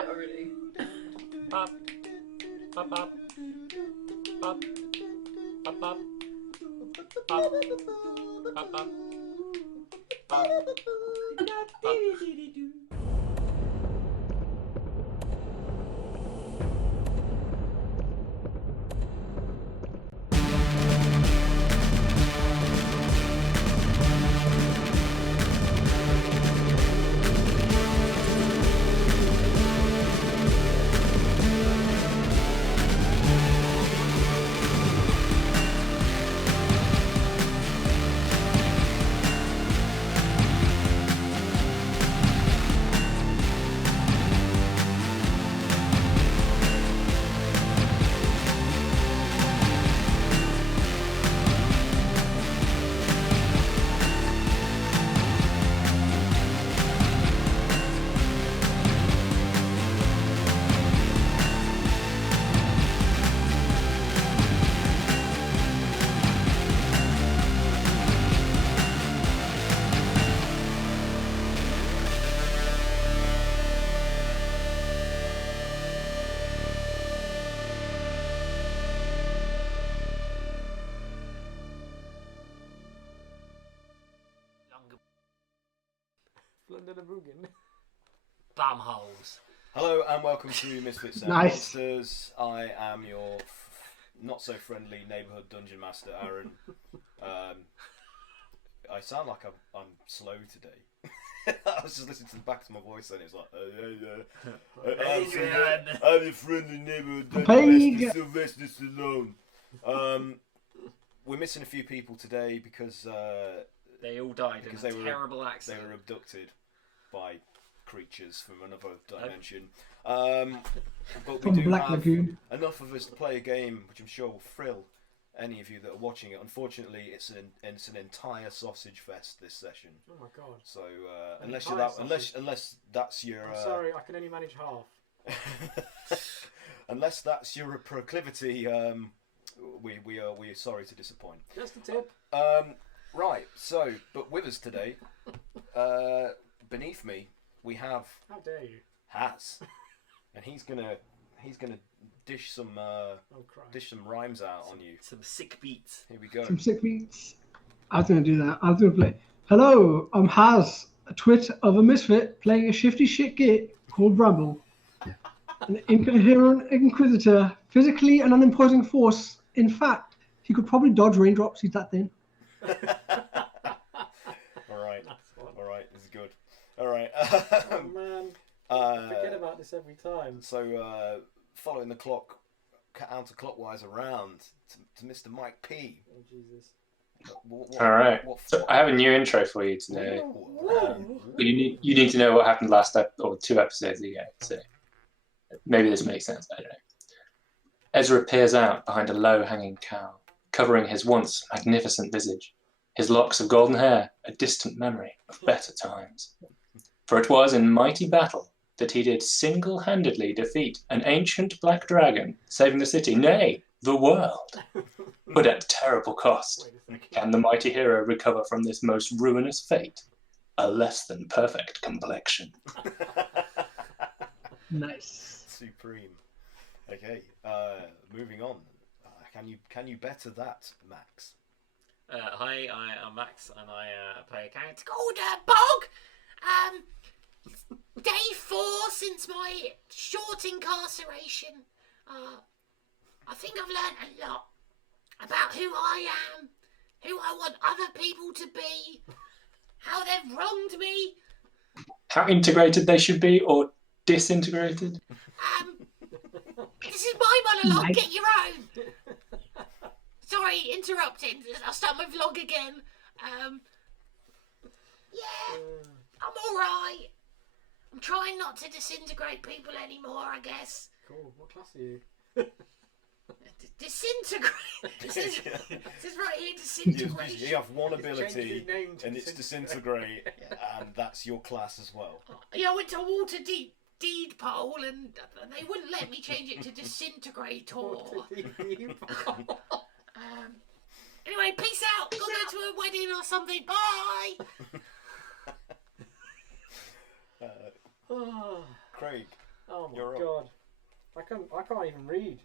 night already. Pop. Pop, pop. Pop. Pop, pop. Pop. Pop, pop. Pop. Pop. Bumholes. Hello and welcome to Misfits and Nice. Monsters. I am your not so friendly neighbourhood dungeon master, Aaron. I sound like I'm slow today. I was just listening to the back of my voice and it was like, Adrian. I'm your friendly neighbourhood dungeon master, Sylvester Stallone. We're missing a few people today because They all died in a terrible They accident. were abducted by creatures from another dimension. But we From do Black have Lagoon. enough of us to play a game, which I'm sure will thrill any of you that are watching it. Unfortunately, it's an entire sausage fest this session. Oh my god. So An unless that's your I'm sorry, I can only manage half. unless that's your proclivity, we're sorry to disappoint. Just the tip. Right. So, but with us today, beneath me, we have How dare you? Has, and he's gonna dish some rhymes out on you. Some sick beats. Here we go. Some sick beats. I was going to do that. I was going to play. Hello, I'm Haz, a twit of a misfit playing a shifty shit git called Bramble. An incoherent inquisitor, physically an unimposing force. In fact, he could probably dodge raindrops, he's that thin. All right, this is good. All right. Oh man. I forget about this every time. So, following the clock, counterclockwise around to Mr. Mike P. Oh Jesus. All right. So I have a new intro for you today. You need to know what happened last or 2 episodes ago. So maybe this makes sense. I don't know. Ezra peers out behind a low-hanging cow, covering his once magnificent visage. His locks of golden hair, a distant memory of better times. For it was in mighty battle that he did single-handedly defeat an ancient black dragon, saving the city, nay, the world. But at terrible cost, can the mighty hero recover from this most ruinous fate? A less than perfect complexion. Nice. Supreme. Okay. Moving on. Can you better that, Max? Hi, I am Max, and I play a character called Bog. Day 4 since my short incarceration. I think I've learned a lot about who I am, who I want other people to be, how they've wronged me. How integrated they should be, or disintegrated? This is my monologue. Nice. Get your own. Sorry, interrupting. I'll start my vlog again. Yeah, I'm all right. I'm trying not to disintegrate people anymore, I guess. Cool. What class are you? Disintegrate. It says right here, disintegration. You have one It's changed ability, his name to and it's disintegrate. disintegrate, and that's your class as well. Yeah, I went to Waterdeep deed poll, and they wouldn't let me change it to disintegrator. Anyway, peace out. Go to a wedding or something. Bye. Oh, Craig. oh my You're up. god. I can't even read.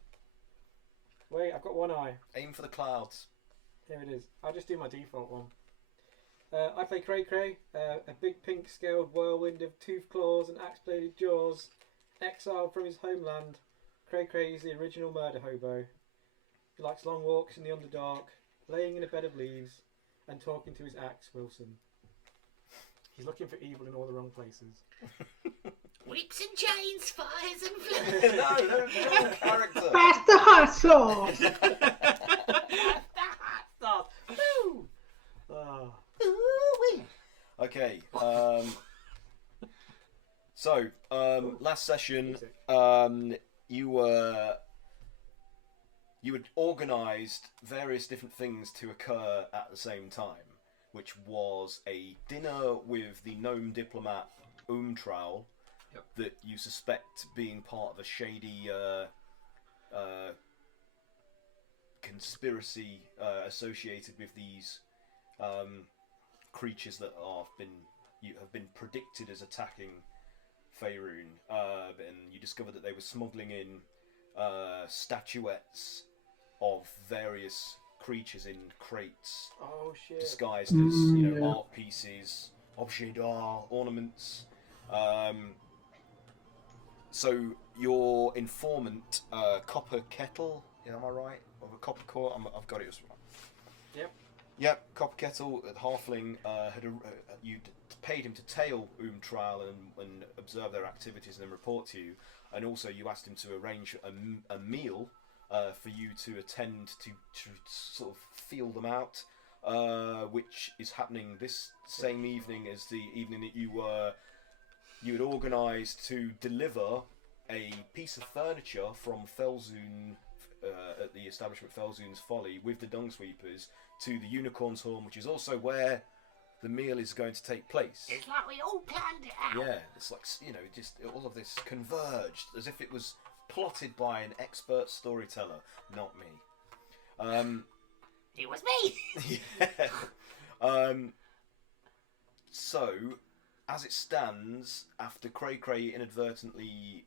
Wait, I've got one eye. Aim for the clouds. Here it is. I'll just do my default one. I play Cray Cray, a big pink scaled whirlwind of toothed claws and axe-bladed jaws. Exiled from his homeland, Cray Cray is the original murder hobo. He likes long walks in the underdark, laying in a bed of leaves, and talking to his axe, Wilson. He's looking for evil in all the wrong places. Whips and chains, fires and flames. No, character. That's the hot sauce. That's the hot sauce. Woo! Oh. Okay. So, last session, Music. you had organised various different things to occur at the same time, which was a dinner with the gnome diplomat Trowel, that you suspect being part of a shady conspiracy associated with these creatures that have been predicted as attacking Faerun, and you discovered that they were smuggling in statuettes of various creatures in crates, Oh shit. disguised as yeah. art pieces, objets d'art, ornaments. So your informant, Copper Kettle, am I right? Or the Copper Core? I've got it as well. Yep. Yep, Copper Kettle at Halfling you'd paid him to tail Trial and observe their activities and then report to you, and also you asked him to arrange a meal for you to attend to sort of feel them out, which is happening this same evening as the evening that you had organised to deliver a piece of furniture from Felzoon at the establishment Felzoon's Folly with the Dung Sweepers to the Unicorn's Horn, which is also where the meal is going to take place. It's like we all planned it out. Yeah, it's like, just all of this converged as if it was plotted by an expert storyteller, not me. It was me. Yeah. So, as it stands, after Cray Cray inadvertently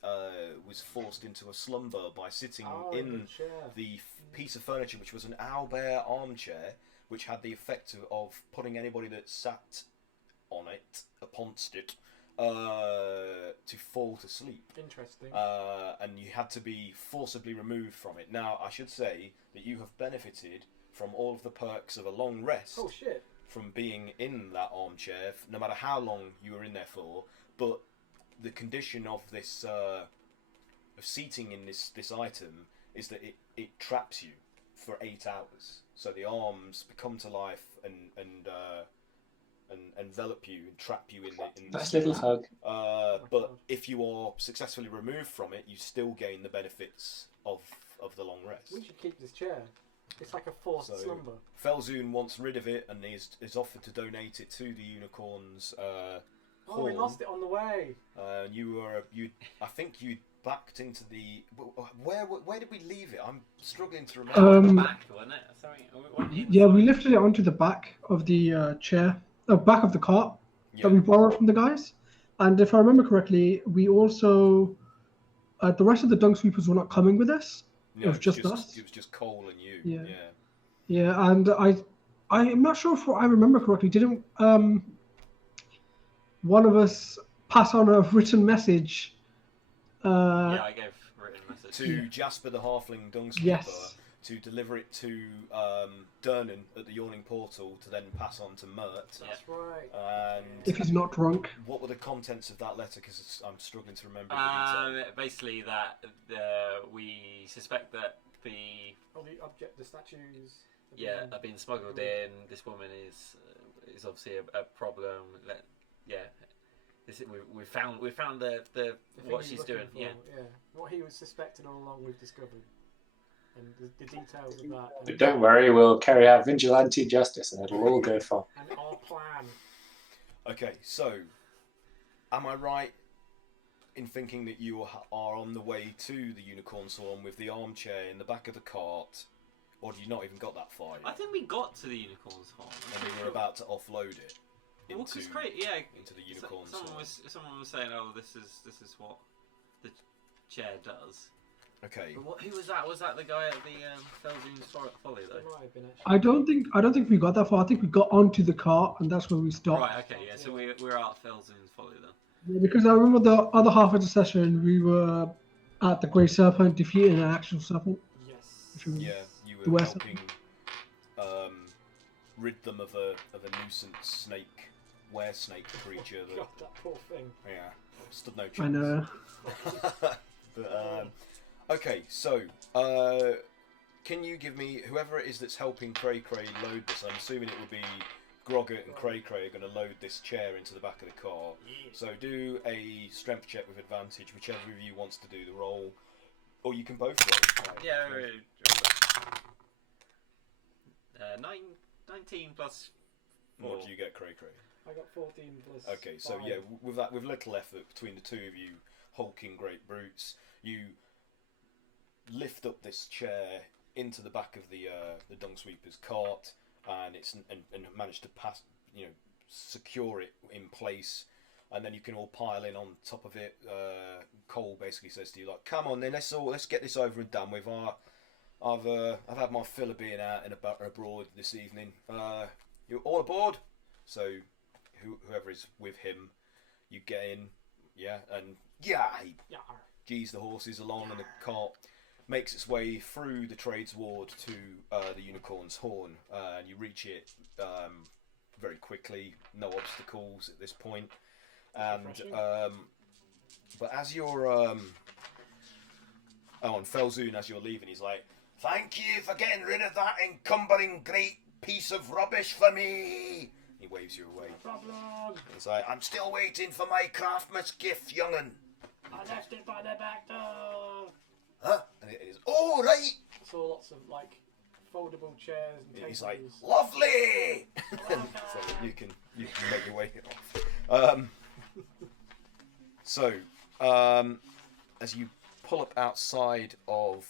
was forced into a slumber by sitting in the chair. the piece of furniture, which was an owlbear armchair, which had the effect of putting anybody that sat on it, uponst it, to fall to sleep. Interesting. And you had to be forcibly removed from it. Now, I should say that you have benefited from all of the perks of a long rest. Oh shit. From being in that armchair, no matter how long you were in there for, but the condition of this of seating in this item is that it traps you for 8 hours. So the arms come to life and envelop you and trap you in the Nice little hug. but if you are successfully removed from it, you still gain the benefits of the long rest. We should keep this chair. It's like a forced slumber. Felzoon wants rid of it and is offered to donate it to the Unicorn's Oh, we lost it on the way. I think you backed into the. Where did we leave it? I'm struggling to remember. Back, wasn't it? Sorry. Yeah, we lifted it onto the back of the chair, back of the cart Yeah. that we borrowed from the guys. And if I remember correctly, we also the rest of the Dung Sweepers were not coming with us. No, it was just us. It was just Cole and you. Yeah. Yeah. Yeah, and I'm not sure if I remember correctly. Didn't one of us pass on a written message? Yeah, I gave written message. To Jasper the Halfling Dung Sweeper, Yes. to deliver it to Durnan at the Yawning Portal to then pass on to Mert. That's right. And If he's not drunk. what were the contents of that letter? Because I'm struggling to remember the detail. Basically, that we suspect that the Oh, the statues. are being smuggled in. This woman is obviously a problem. We found the thing what he's she's looking doing. for, Yeah. What he was suspecting all along, we've discovered, and the details of that. But don't worry, we'll carry out vigilante justice and it'll all go fine. And our plan. Okay, so am I right in thinking that you are on the way to the Unicorn's Horn with the armchair in the back of the cart, or do you not even got that far I yet? think we got to the Unicorn's Horn. And we were about to offload it into Well, 'cause into the Unicorn's someone Horn. was saying, "Oh, this is what chair does. Okay. But who was that? Was that the guy at the Felzoon's Folly It though? might have been actually. I don't think we got that far. I think we got onto the cart, and that's where we stopped. Right. Okay. Yeah. So we're at Felzoon's Folly then. Yeah, because I remember the other half of the session, we were at the Great Serpent defeating an actual serpent. Yes. Yeah, you The were West- helping rid them of a nuisance snake, snake creature that God, that poor thing. stood no chance. I know. But okay, so can you give me whoever it is that's helping Cray load this? I'm assuming it would be Groggett and Cray are going to load this chair into the back of the car. So do a strength check with advantage, whichever of you wants to do the roll, or you can both roll. Right. Yeah. 19 plus 4. What do you get, Cray? I got 14 plus. Okay, so 5. yeah, with that, with little effort between the two of you, hulking great brutes, you lift up this chair into the back of the dung sweeper's cart, and and manage to secure it in place, and then you can all pile in on top of it. Cole basically says to you, like, "Come on, then let's get this over and done with. I've had my fill of being out and abroad this evening. You all aboard?" So whoever is with him, you get in, and gees the horses along, and the cart makes its way through the trades ward to the Unicorn's Horn, and you reach it very quickly, no obstacles at this point. And but as you're and Felzoon, as you're leaving, he's like, "Thank you for getting rid of that encumbering great piece of rubbish for me." He waves you away. No problem. He's like, "I'm still waiting for my craftsman's gift, young'un." I left it by the back door. Huh? And it is, "All right." I saw lots of like foldable chairs and tables. He's like, "Lovely." So you can make your way off. As you pull up outside of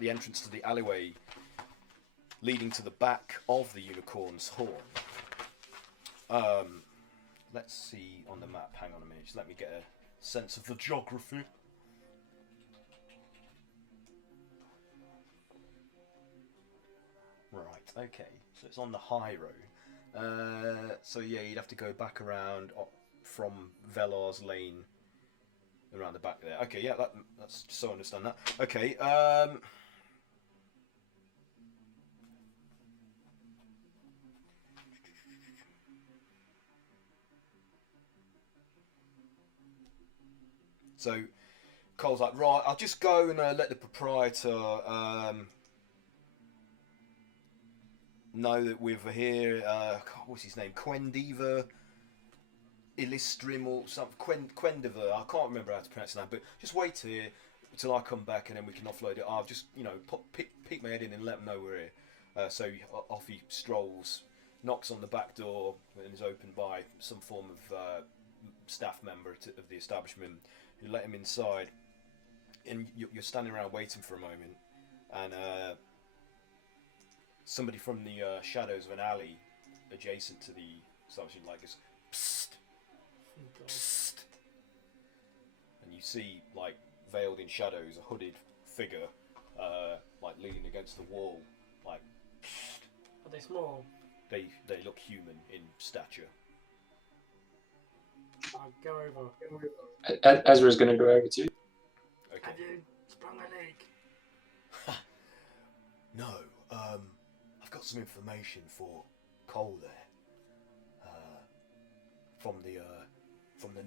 the entrance to the alleyway leading to the back of the Unicorn's Horn, let's see on the map. Hang on a minute. Just let me get a sense of the geography. Right, okay, so it's on the high road. So yeah, you'd have to go back around from Velar's Lane, around the back there. Okay, yeah, that's so I understand that. Okay, so Cole's like, "Right, I'll just go and let the proprietor know that we're here. What's his name? Quendiver Illistrim or something. Quendiver. I can't remember how to pronounce that, but just wait here until I come back and then we can offload it. I'll just, peek my head in and let them know we're here." So off he strolls, knocks on the back door, and is opened by some form of staff member of the establishment. You let him inside, and you're standing around waiting for a moment, and somebody from the shadows of an alley adjacent to the establishment like this, "Psst, psst," and you see, like, veiled in shadows, a hooded figure, like leaning against the wall, like, "Psst." Are they small? They look human in stature. I'll go over. Ezra's going to go over to you. Okay. Have you sprung a leak? No, I've got some information for Cole there. From the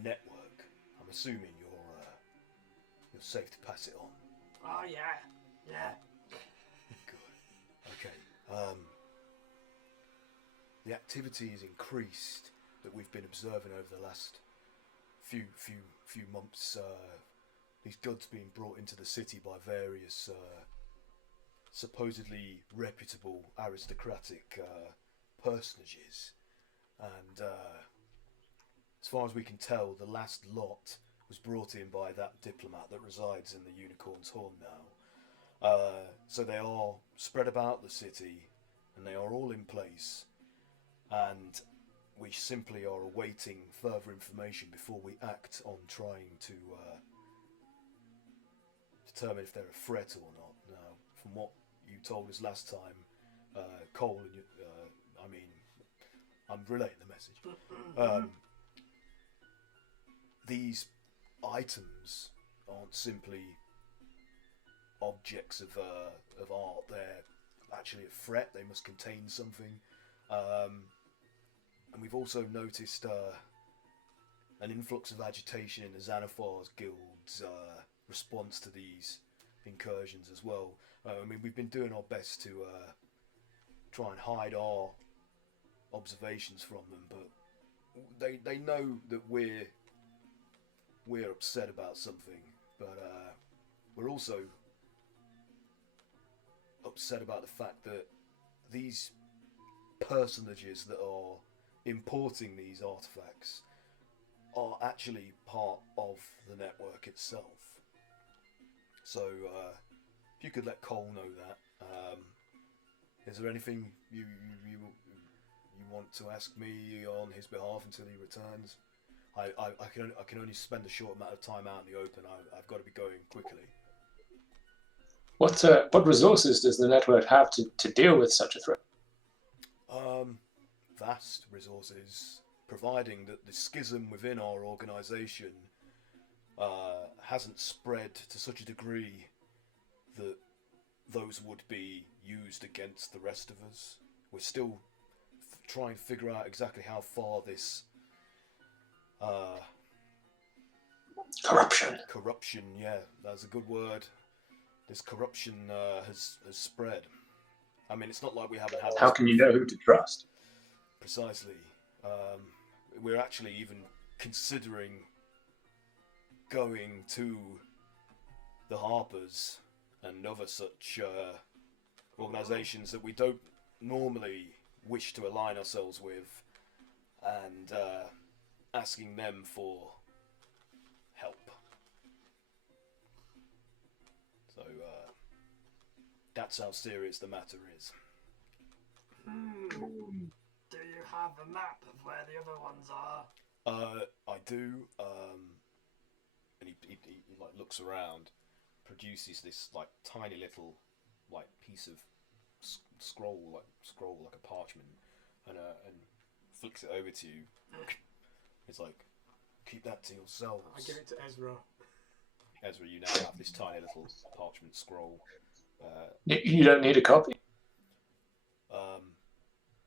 network. I'm assuming you're safe to pass it on. Oh yeah. Good. Okay. The activity has increased that we've been observing over the last few months. These goods being brought into the city by various supposedly reputable aristocratic personages, and as far as we can tell, the last lot was brought in by that diplomat that resides in the Unicorn's Horn now. So they are spread about the city, and they are all in place, and we simply are awaiting further information before we act on trying to determine if they're a threat or not. Now, from what you told us last time, Cole, and I'm relaying the message. These items aren't simply objects of art. They're actually a threat. They must contain something. And we've also noticed an influx of agitation in the Xanathar's guild's response to these incursions as well. We've been doing our best to try and hide our observations from them, but they know that we're upset about something, but we're also upset about the fact that these personages that are importing these artifacts are actually part of the network itself. So if you could let Cole know that. Is there anything you want to ask me on his behalf until he returns? I can only spend a short amount of time out in the open. I've got to be going quickly. What resources does the network have to deal with such a threat? Vast resources, providing that the schism within our organisation hasn't spread to such a degree that those would be used against the rest of us. We're still trying to figure out exactly how far this corruption, yeah, that's a good word. This corruption has spread. I mean, it's not like we haven't had. How can you know who to trust? Precisely. We're actually even considering going to the Harpers and other such organisations that we don't normally wish to align ourselves with, and asking them for help. So that's how serious the matter is. Do you have a map of where the other ones are? I do. And he like looks around, produces this like tiny little like piece of scroll like a parchment, and flicks it over to you. It's like, keep that to yourselves. I give it to Ezra. Ezra, you now have this tiny little parchment scroll. You don't need a copy.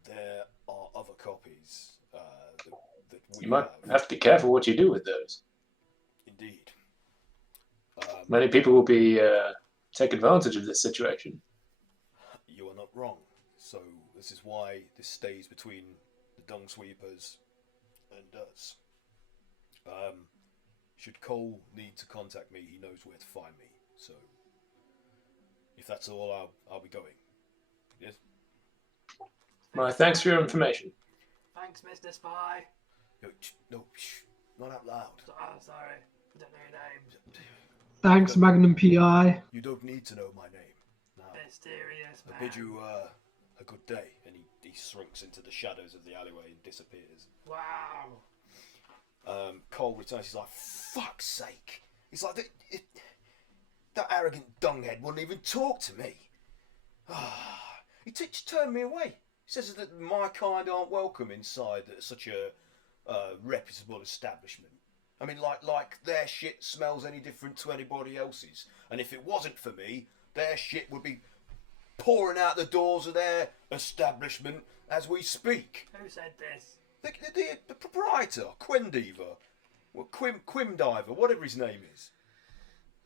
There are other copies that we You might have to be careful what you do with those. Indeed. Many people will be take advantage of this situation. You are not wrong. So this is why this stays between the dung sweepers and us. Should Cole need to contact me, he knows where to find me. So if that's all, I'll be going. Yes. Well, thanks for your information. Thanks, Mr. Spy. No, not out loud. Oh, sorry. I don't know your name. Thanks, Magnum PI. You don't need to know my name. Now, Mysterious man. I bid you a good day. And he shrinks into the shadows of the alleyway and disappears. Wow. Cole returns. He's like, fuck's sake. He's like, that arrogant dunghead wouldn't even talk to me. He turned me away. He says that my kind aren't welcome inside such a reputable establishment. I mean, like their shit smells any different to anybody else's. And if it wasn't for me, their shit would be pouring out the doors of their establishment as we speak. Who said this? The proprietor, Quendiver, Quimdiver, whatever his name is.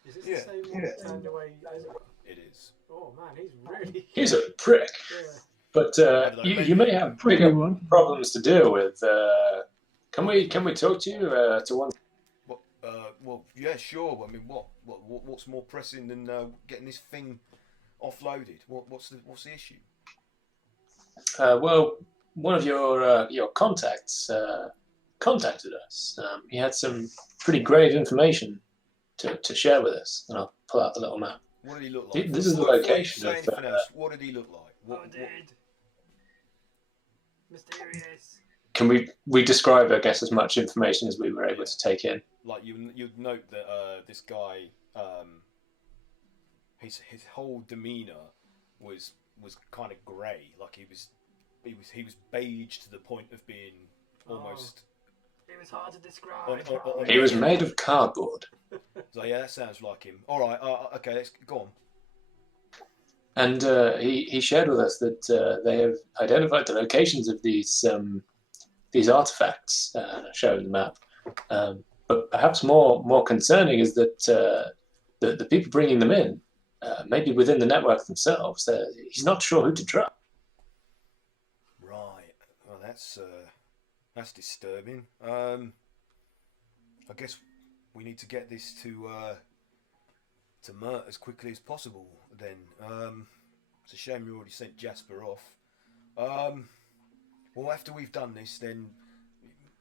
Is this the same one that turned away Ezra? It is. Oh man, he's really... He's a prick. Yeah. But you may have bigger problems to deal with. Can we talk to you to one? Well, yeah, sure. I mean, what's more pressing than getting this thing offloaded? What's the issue? Well, one of your contacts contacted us. He had some pretty grave information to share with us, and I'll pull out the little map. What did he look like? This is the location of. What did he look like? Mysterious. Can we describe, I guess, as much information as we were able to take in? Like you'd note that this guy his whole demeanour was kind of grey, like he was beige to the point of being almost. It was hard to describe. He was made of cardboard. So yeah, that sounds like him. All right, okay, let's go on. And he shared with us that they have identified the locations of these artifacts shown in the map. But perhaps more concerning is that the people bringing them in, maybe within the network themselves, he's not sure who to trust. Right. Well, that's disturbing. I guess we need to get this to Mert as quickly as possible. Then it's a shame you already sent Jasper off. Well, after we've done this, then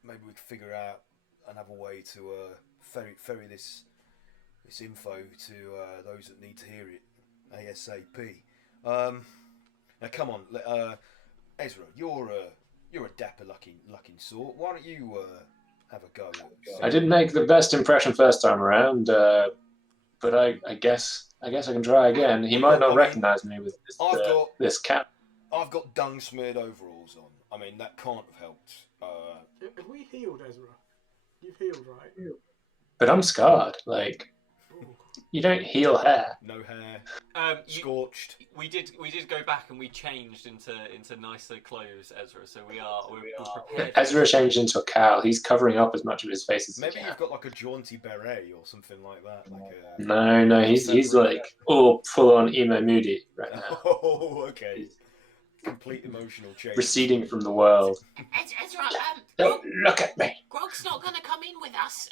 maybe we can figure out another way to ferry this info to those that need to hear it ASAP. Now, come on, Ezra. You're a dapper looking sort. Why don't you have a go? I didn't make the best impression first time around, but I guess I can try again. He might not recognise me with this cap. I've got dung smeared overalls on. I mean, that can't have helped. Have we healed, Ezra? You've healed, right? But I'm scarred. Like, you don't heal hair. No hair. Scorched. We did go back and we changed into nicer clothes, Ezra. So we're prepared. Ezra changed into a cow. He's covering up as much of his face as he Maybe can. you've got like a jaunty beret or something like that. No, he's like all full on emo moody right now. Oh, okay. Complete emotional change. Receding from the world. Ezra, Don't look at me. Grog's not going to come in with us,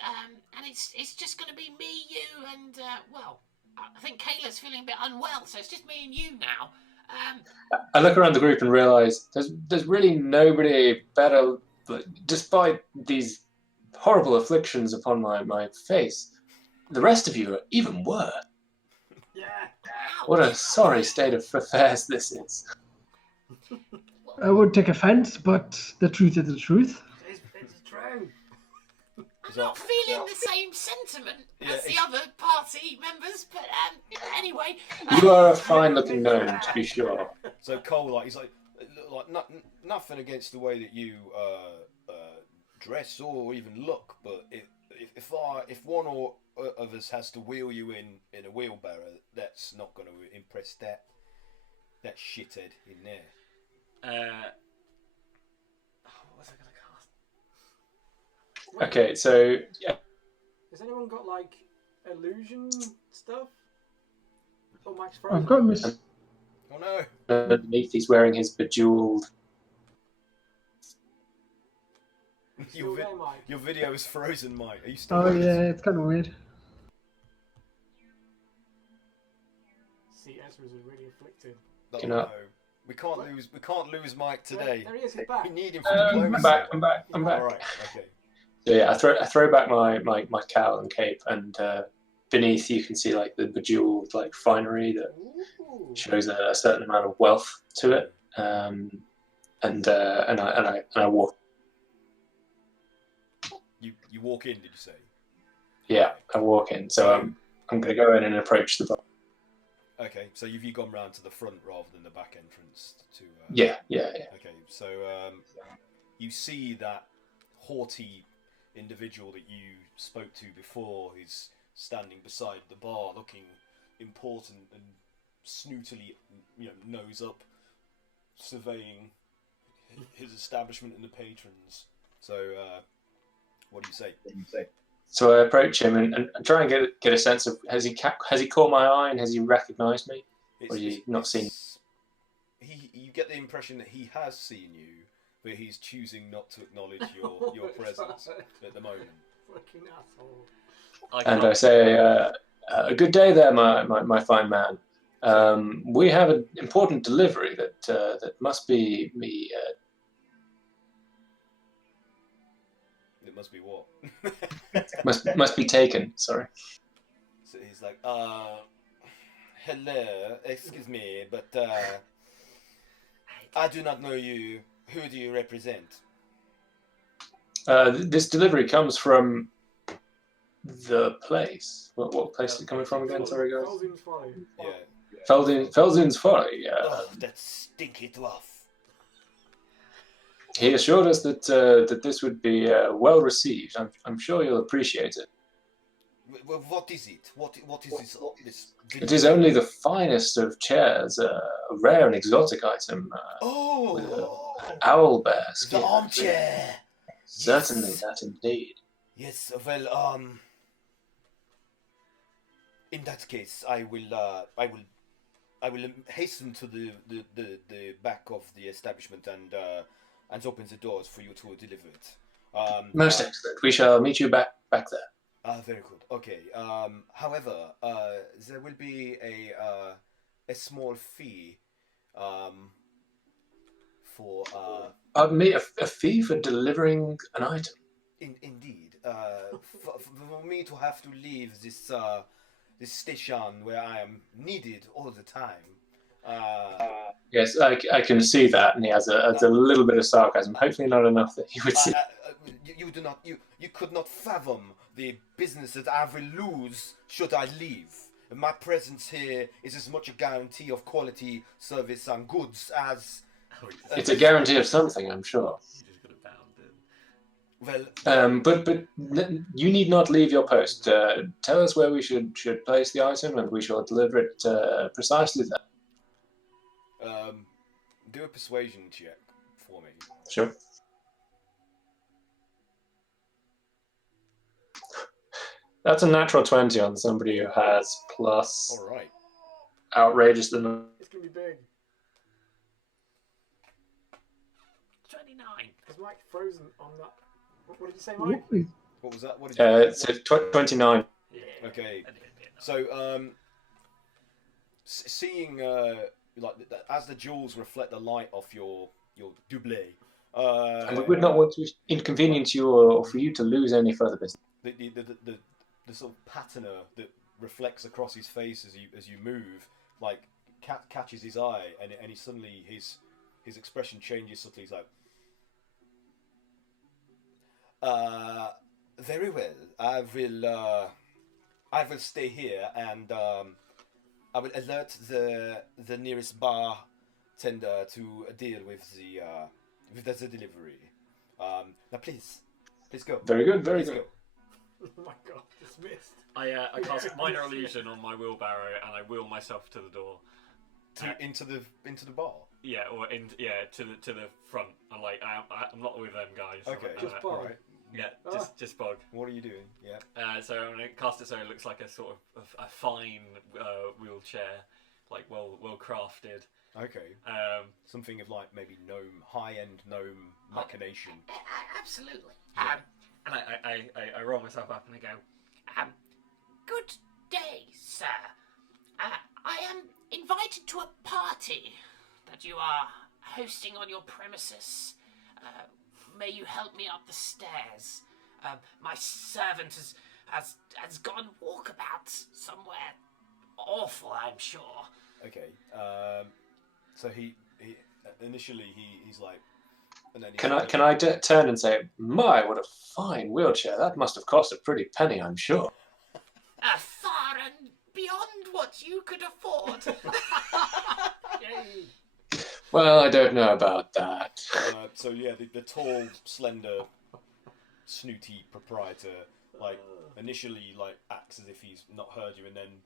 and it's just going to be me, you, and well, I think Kayla's feeling a bit unwell, so it's just me and you now. I look around the group and realise there's really nobody better. But despite these horrible afflictions upon my face, the rest of you are even worse. Yeah. What a sorry state of affairs this is. I would take offence, but the truth is the truth. It's true. I'm not feeling the same sentiment as the other party members, but anyway. You are a fine-looking gnome, to be sure. So Cole, he's like nothing against the way that you dress or even look, but if one or of us has to wheel you in a wheelbarrow, that's not going to impress that shithead in there. What was I going to cast? Okay, so yeah. Has anyone got like illusion stuff? Oh, Max frozen. I've got Miss. Oh no! Underneath, he's wearing his bejeweled. Your video is frozen, Mike. Are you still? Oh yeah, it's kind of weird. See, Ezra's really afflicted. You know. No. We can't lose Mike today. There he is. He's back. We need him for diplomacy. I'm back. All right. Okay. So yeah, I throw back my cowl and cape, and beneath you can see like the bejeweled like finery that shows a certain amount of wealth to it. And I walk. You walk in, did you say? Yeah, I walk in. So I'm going to go in and approach the bar. Okay, so you've gone round to the front rather than the back entrance to. Yeah. Okay, so you see that haughty individual that you spoke to before. He's standing beside the bar, looking important and snootily, nose up, surveying his establishment and the patrons. So, what do you say? So I approach him and try and get a sense of has he caught my eye and has he recognised me, or has he not seen? You get the impression that he has seen you, but he's choosing not to acknowledge your presence at the moment. Fucking asshole. And I say, a good day there, my fine man. We have an important delivery that must be me. It must be what? must be taken. Sorry. So he's like, hello, excuse me, but I do not know you. Who do you represent? This delivery comes from the place. What place is it coming from again? Sorry, guys. Felzoon's Folly. Yeah. Felzoon's Folly. Oh, that stinky dwarf. He assured us that this would be well received. I'm sure you'll appreciate it. Well, what is it? What is this? It is only the finest of chairs, a rare and exotic item. With an owl bear skin. The armchair. Certainly, Yes. that indeed. Yes. Well, in that case, I will hasten to the back of the establishment and open the doors for you to deliver it. Most excellent. We shall meet you back there. Very good. Okay. However, there will be a small fee for Pardon me, a fee for delivering an item. indeed for me to have to leave this this station where I am needed all the time. Yes, I can see that, and he has a little bit of sarcasm. Hopefully, not enough that he would see. You do not you could not fathom the business that I will lose should I leave. My presence here is as much a guarantee of quality, service, and goods as. It's a guarantee of something, I'm sure. You just got it bound in. Well, But you need not leave your post. Tell us where we should place the item, and we shall deliver it precisely there. do a persuasion check for me. Sure. That's a natural 20 on somebody who has plus All right. outrageous than. It's gonna be big. 29. Is Mike frozen on that? What did you say, Mike? What was that? What did you? It's a 29. Yeah. Okay. I did, yeah. So, seeing as the jewels reflect the light off your doublet, And we would not want to inconvenience you or for you to lose any further business. the sort of patina that reflects across his face as you move, like catches his eye, and he suddenly his expression changes subtly. He's like, very well. I will stay here, and I will alert the nearest bartender to deal with the delivery. Now, please go. Very good, very Please good. go. Oh my god, dismissed. I cast minor illusion on my wheelbarrow and I wheel myself to the door. Into the bar. Yeah, or to the front. I'm like I'm not with them guys. Okay, Just bog. alright. Yeah, Ah. just bog. What are you doing? Yeah. So I'm gonna cast it so it looks like a sort of a fine wheelchair, like well crafted. Okay. Something of like maybe high-end gnome machination. Absolutely. Yeah. And I roll myself up and I go, Good day, sir. I am invited to a party that you are hosting on your premises. May you help me up the stairs. My servant has gone walkabout somewhere awful, I'm sure. Okay. So he initially he's like, and then Can I turn and say, my, what a fine wheelchair. That must have cost a pretty penny, I'm sure. Far and beyond what you could afford. Yay. Well, I don't know about that. So yeah, the tall, slender, snooty proprietor like initially like acts as if he's not heard you, and then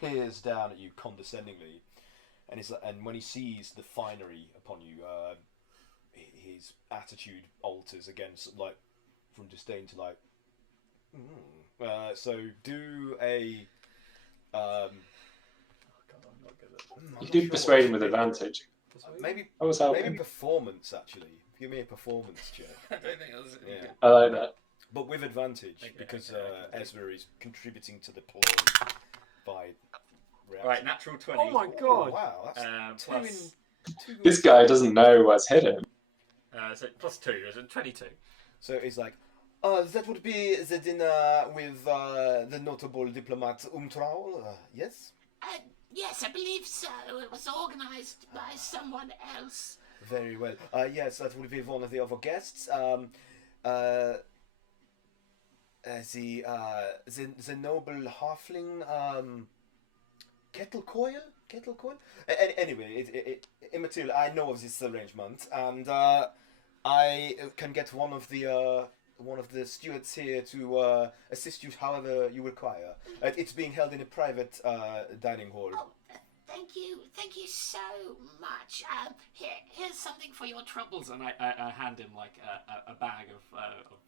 peers down at you condescendingly, and when he sees the finery upon you, his attitude alters again, sort of like from disdain to like. So do a. oh god, I'm not good at. You do persuade him with advantage. Maybe I was helping. maybe performance actually. Give me a performance check. I don't think I was. Yeah. I like that. But with advantage, Okay, because okay. Ezra is contributing to the play by reaction. Right, natural 20. Oh my Oh, god. wow, that's Plus, two This guy doesn't know what's hidden. so plus 2 is it 22. So it's like, that would be the dinner with the notable diplomat Umtraul, yes? Yes, I believe so. It was organised by someone else. Very well. Yes, that would be one of the other guests. the noble halfling kettle coil. Anyway, it immaterial. I know of this arrangement, and I can get one of the stewards here to assist you however you require. It's being held in a private dining hall. Oh, thank you so much. Here's something for your troubles. And I hand him like a bag of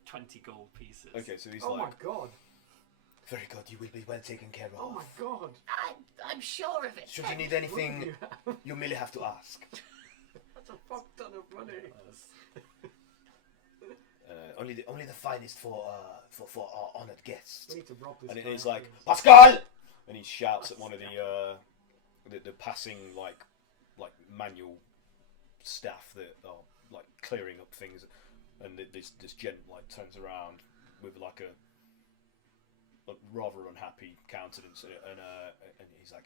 20 gold pieces. Okay, so he's Oh like, my god. very good. You will be well taken care of. Oh my god. I'm sure of it. Should you need anything, You have- you merely have to ask. That's a fuck ton of money. Only the finest for our honoured guests. We need to rob this And guy. he's like, Pascal! And he shouts at one of the passing like manual staff that are like clearing up things, and this gent like turns around with like a rather unhappy countenance, and he's like,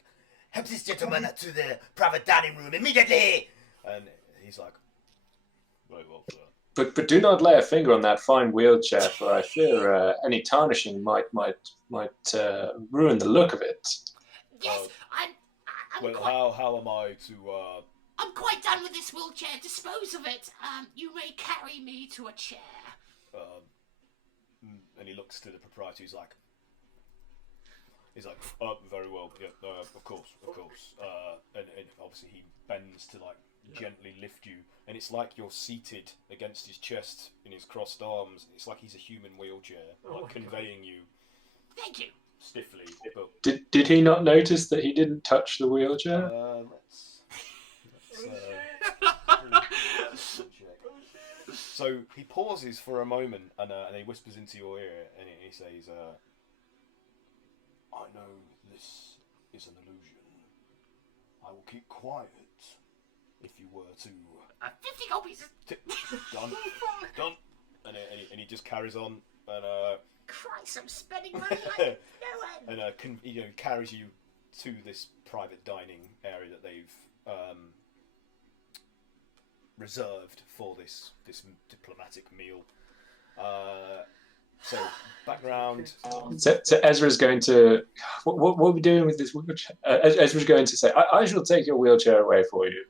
help this gentleman to the private dining room immediately. And he's like, very well, sir. But do not lay a finger on that fine wheelchair, for I fear any tarnishing might ruin the look of it. Yes, I'm Well, quite, how am I to? I'm quite done with this wheelchair. Dispose of it. You may carry me to a chair. And he looks to the proprietor. He's like, very well, yeah, of course. And obviously he bends to like gently lift you, and it's like you're seated against his chest in his crossed arms. It's like he's a human wheelchair, like conveying you. Thank you. Stiffly, but Did he not notice that he didn't touch the wheelchair? let's check. So he pauses for a moment, and he whispers into your ear, and he says, I know this is an illusion. I will keep quiet if you were to... 50 gold pieces. Done. And he just carries on, and Christ, I'm spending money like no end. and carries you to this private dining area that they've reserved for this diplomatic meal. So background. So Ezra's going to... What are we doing with this wheelchair? Ezra's going to say, I shall take your wheelchair away for you.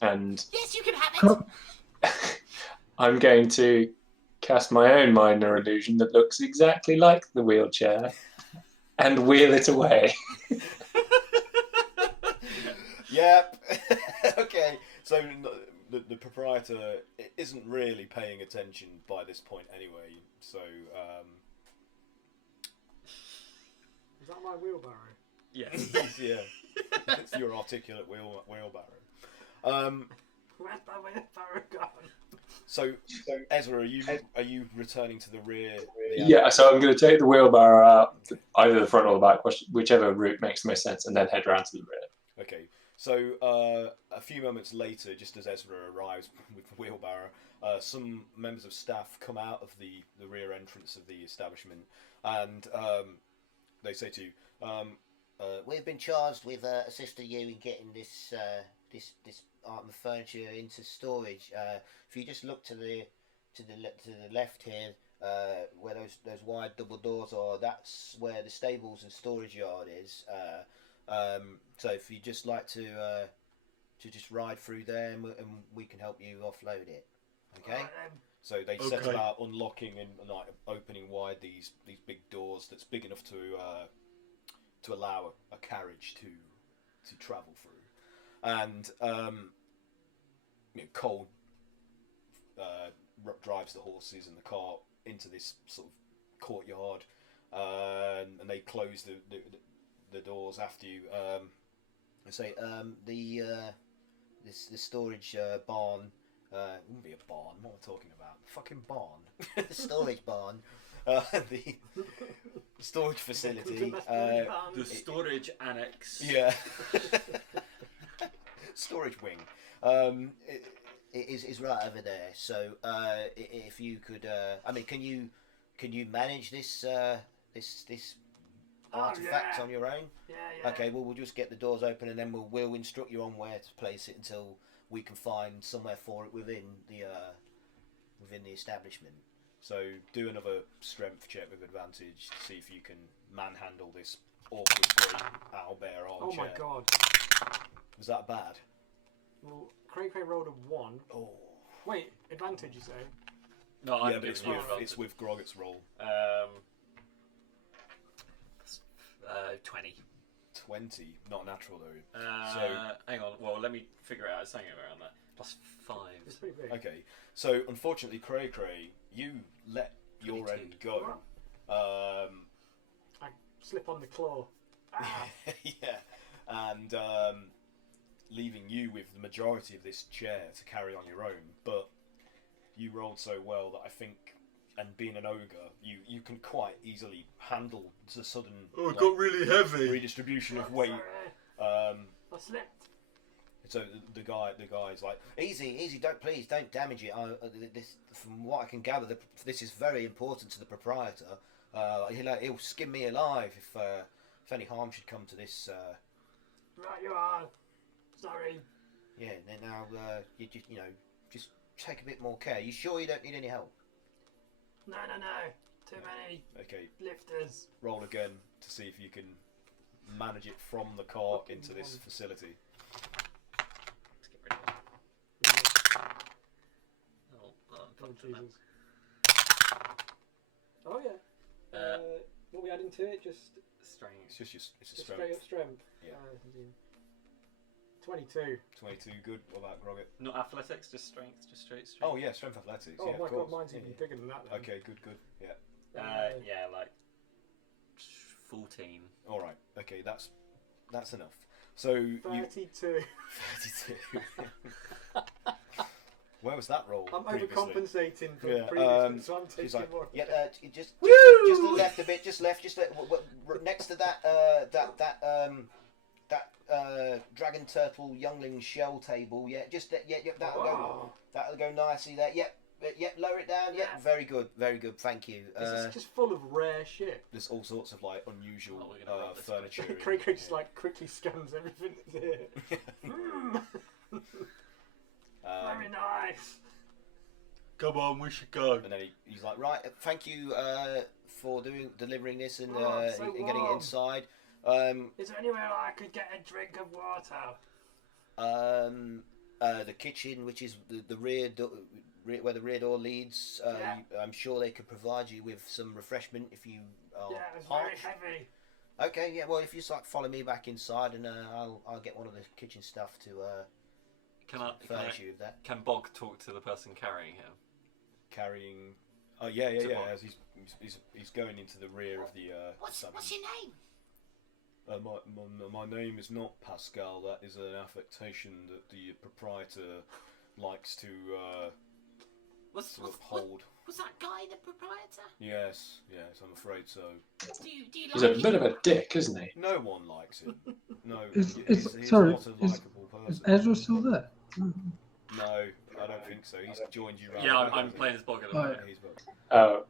And Yes, you can have it. I'm going to cast my own minor illusion that looks exactly like the wheelchair and wheel it away. Yep. Okay. So the proprietor isn't really paying attention by this point anyway. So Is that my wheelbarrow? Yes. yeah, it's your articulate wheelbarrow. Where's my wheelbarrow gone? So Ezra, are you returning to the rear? Yeah, so I'm going to take the wheelbarrow out, either the front or the back, whichever route makes the most sense, and then head round to the rear. Okay. So a few moments later, just as Ezra arrives with the wheelbarrow, some members of staff come out of the rear entrance of the establishment, and they say to you, We've been charged with assisting you in getting this item of furniture into storage. If you just look to the left here, where those wide double doors are, that's where the stables and storage yard is. So if you just like to just ride through there, and we can help you offload it. Okay. So they set about unlocking and like opening wide these big doors that's big enough to allow a carriage to travel through, and Cole drives the horses and the cart into this sort of courtyard, and they close the doors after you. I say the storage barn. It wouldn't be a barn. What am I talking about? Fucking barn. The storage barn. The storage facility. The storage annex. Yeah. Storage wing. It is right over there. So if you could, I mean, can you manage this artifact on your own? Yeah. Okay. Well, we'll just get the doors open, and then we'll instruct you on where to place it until we can find somewhere for it within the establishment. So do another strength check with advantage to see if you can manhandle this awkward great owlbear Oh armchair. my god. Was that bad? Well, Cray rolled a 1. Oh. Wait, advantage you say? No, I'm Yeah, but it's with Groggett's roll. 20. 20, not natural though. Hang on. Well, let me figure it out. It's something around that. +5. It's pretty big. Okay, so unfortunately, Cray, you let your 22. end go. I slip on the claw. Ah. Yeah, and leaving you with the majority of this chair to carry on your own. But you rolled so well that I think, and being an ogre, you can quite easily handle the sudden really heavy. redistribution of weight. I slipped. So the guy's like, easy, don't damage it. This, from what I can gather, this is very important to the proprietor. He'll skin me alive if any harm should come to this. Right, you are. Sorry. Yeah. Now you just take a bit more care. You sure you don't need any help? No. Too many Okay. lifters. Roll again to see if you can manage it from the car Fucking into this one. facility. Let's get rid of it. Oh, Jesus. Oh, yeah. What we adding to it? Just Strength. It's a straight strength. up strength. Yeah. 22. 22, good. What about Groggett? Not athletics, just strength, just straight strength. Oh yeah, strength athletics. Oh Yeah, my of course. god, mine's Yeah, even yeah. bigger than that then. Okay, good. Yeah. Yeah, like 14. All right. Okay, that's enough. So you 32. 32. Where was that roll? I'm previously? overcompensating for Yeah, previous, so I'm He's taking like, more. yeah, just left a bit, just left, next to that dragon turtle youngling shell table. Yeah, that'll go nicely there. Yep, lower it down. Yep, very good. Thank you. This is just full of rare shit. There's all sorts of like unusual we're gonna rub this furniture. Craig just like quickly scans everything that's here. Very nice. Come on, we should go. And then he's like, right, thank you for delivering this and, Oh, so and getting it warm. inside. Is there anywhere I could get a drink of water? The kitchen, which is the rear door, where the rear door leads. I'm sure they could provide you with some refreshment if you are Yeah, it's parched. very heavy. Okay, yeah. Well, if you just like follow me back inside, and I'll get one of the kitchen stuff to furnish you with that. Can Bog talk to the person carrying him? Carrying. Oh yeah. To what? As he's going into the rear of the. What's your name? My name is not Pascal. That is an affectation that the proprietor likes to uphold. Was that guy the proprietor? Yes, I'm afraid so. Do you He's like a bit of a dick, isn't he? No one likes him. No, Is he's sorry, not a is likable Is person. Ezra still there? No, I don't think so. He's joined you. Yeah, I'm playing as Bog at the Oh, moment. He's Oh,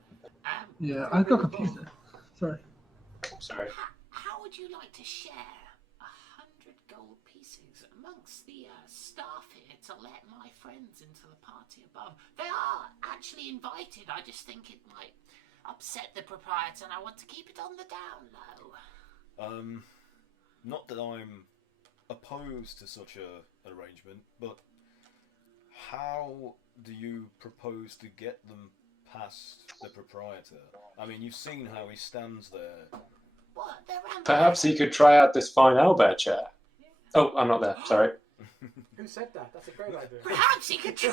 Yeah, I got confused there. Sorry. sorry. How would you like to share 100 gold pieces amongst the staff here to let my friends into the party above? They are actually invited. I just think it might upset the proprietor, and I want to keep it on the down low. Not that I'm opposed to such an arrangement, but how do you propose to get them past the proprietor? I mean, you've seen how he stands there. What? They're around. Perhaps he could try out this fine owlbear chair. Oh, I'm not there. Sorry. Who said that? That's a great idea. Perhaps he could try.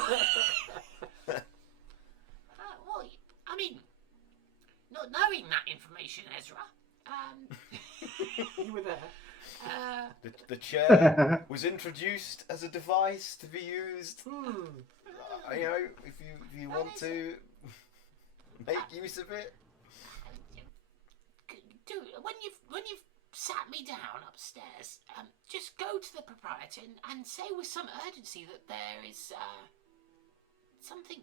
Well, I mean, not knowing that information, Ezra. You were there. The chair was introduced as a device to be used. You know, if you want to make use of it. When you've sat me down upstairs, just go to the proprietor and say with some urgency that there is something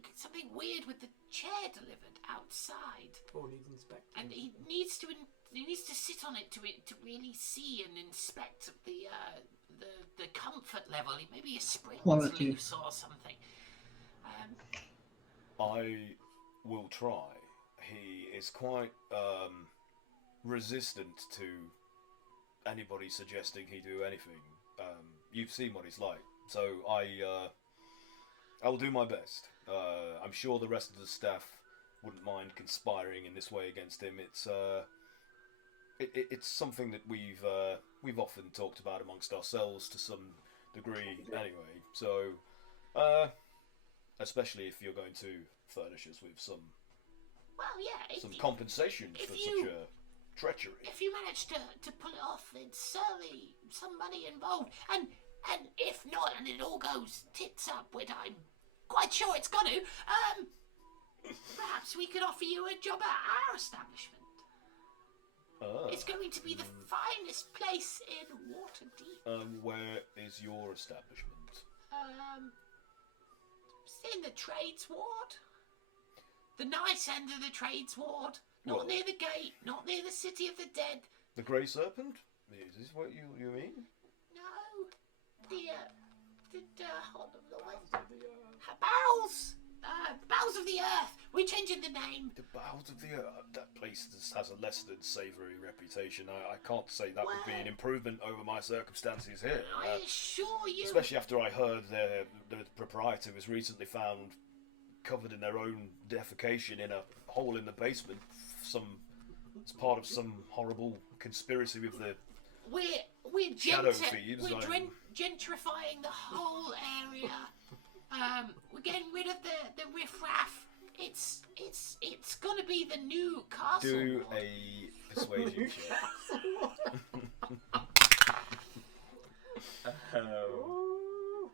weird with the chair delivered outside, Or needs inspecting. and he needs to sit on it to really see and inspect the comfort level. Maybe a spring's Quality. loose or something. will try. He is quite resistant to anybody suggesting he do anything. You've seen what he's like, so I will do my best. I'm sure the rest of the staff wouldn't mind conspiring in this way against him. It's something that we've often talked about amongst ourselves to some degree, anyway. So, especially if you're going to furnish us with some compensation for such a treachery. If you manage to pull it off, there's certainly some money involved. And if not, and it all goes tits up, which I'm quite sure it's going to, perhaps we could offer you a job at our establishment. It's going to be the finest place in Waterdeep. Where is your establishment? It's in the trades ward. The nice end of the trades ward. Not near the gate, not near the City of the Dead. The Grey Serpent? Is this what you mean? No. Bowels! Bowels of the Earth. We're changing the name. The Bowels of the Earth. That place has a less than savoury reputation. I can't say that would be an improvement over my circumstances here. I assure you. Especially after I heard the proprietor was recently found covered in their own defecation in a hole in the basement. It's part of some horrible conspiracy with the we're shadow thieves. We're gentrifying the whole area. We're getting rid of the riffraff. It's gonna be the new castle. Do a persuasion check. Ooh.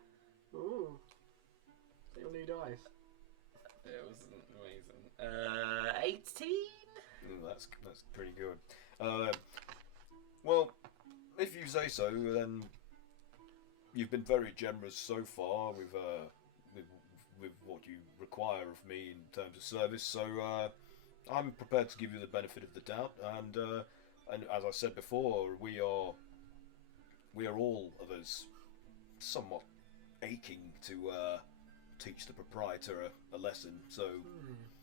Your new dice. It was amazing. 18? That's pretty good. Well, if you say so, then you've been very generous so far with what you require of me in terms of service. So I'm prepared to give you the benefit of the doubt. And as I said before, we are all of us somewhat aching to teach the proprietor a lesson. So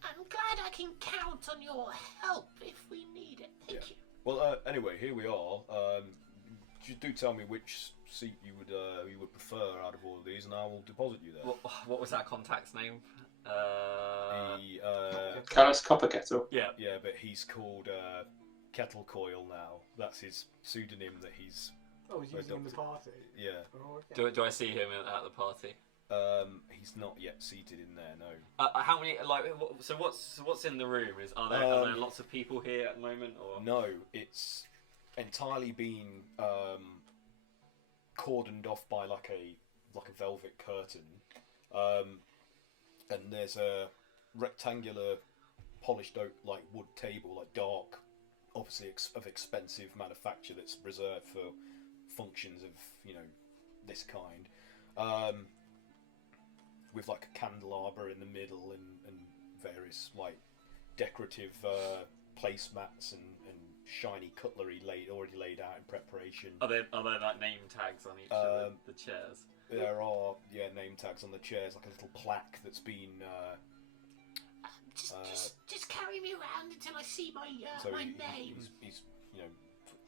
I'm glad I can count on your help if we need it. Thank you. Well, anyway, here we are. Do tell me which seat you would prefer out of all of these, and I will deposit you there. What was that contact's name? Callus Copperkettle. Yeah. Yeah, but he's called Kettle Coil now. That's his pseudonym that he's. Oh, he's using in the party. Yeah. Oh, okay. Do I see him at the party? He's not yet seated in there. No. How many? So what's in the room? Are there lots of people here at the moment, or no? It's entirely been cordoned off by like a velvet curtain, and there's a rectangular polished oak like wood table, like dark, obviously of expensive manufacture, that's reserved for functions of this kind. With like a candelabra in the middle and various like decorative placemats and shiny cutlery already laid out in preparation. are there like name tags on each of the chairs? There are name tags on the chairs, like a little plaque that's been. Just carry me around until I see my my name. He's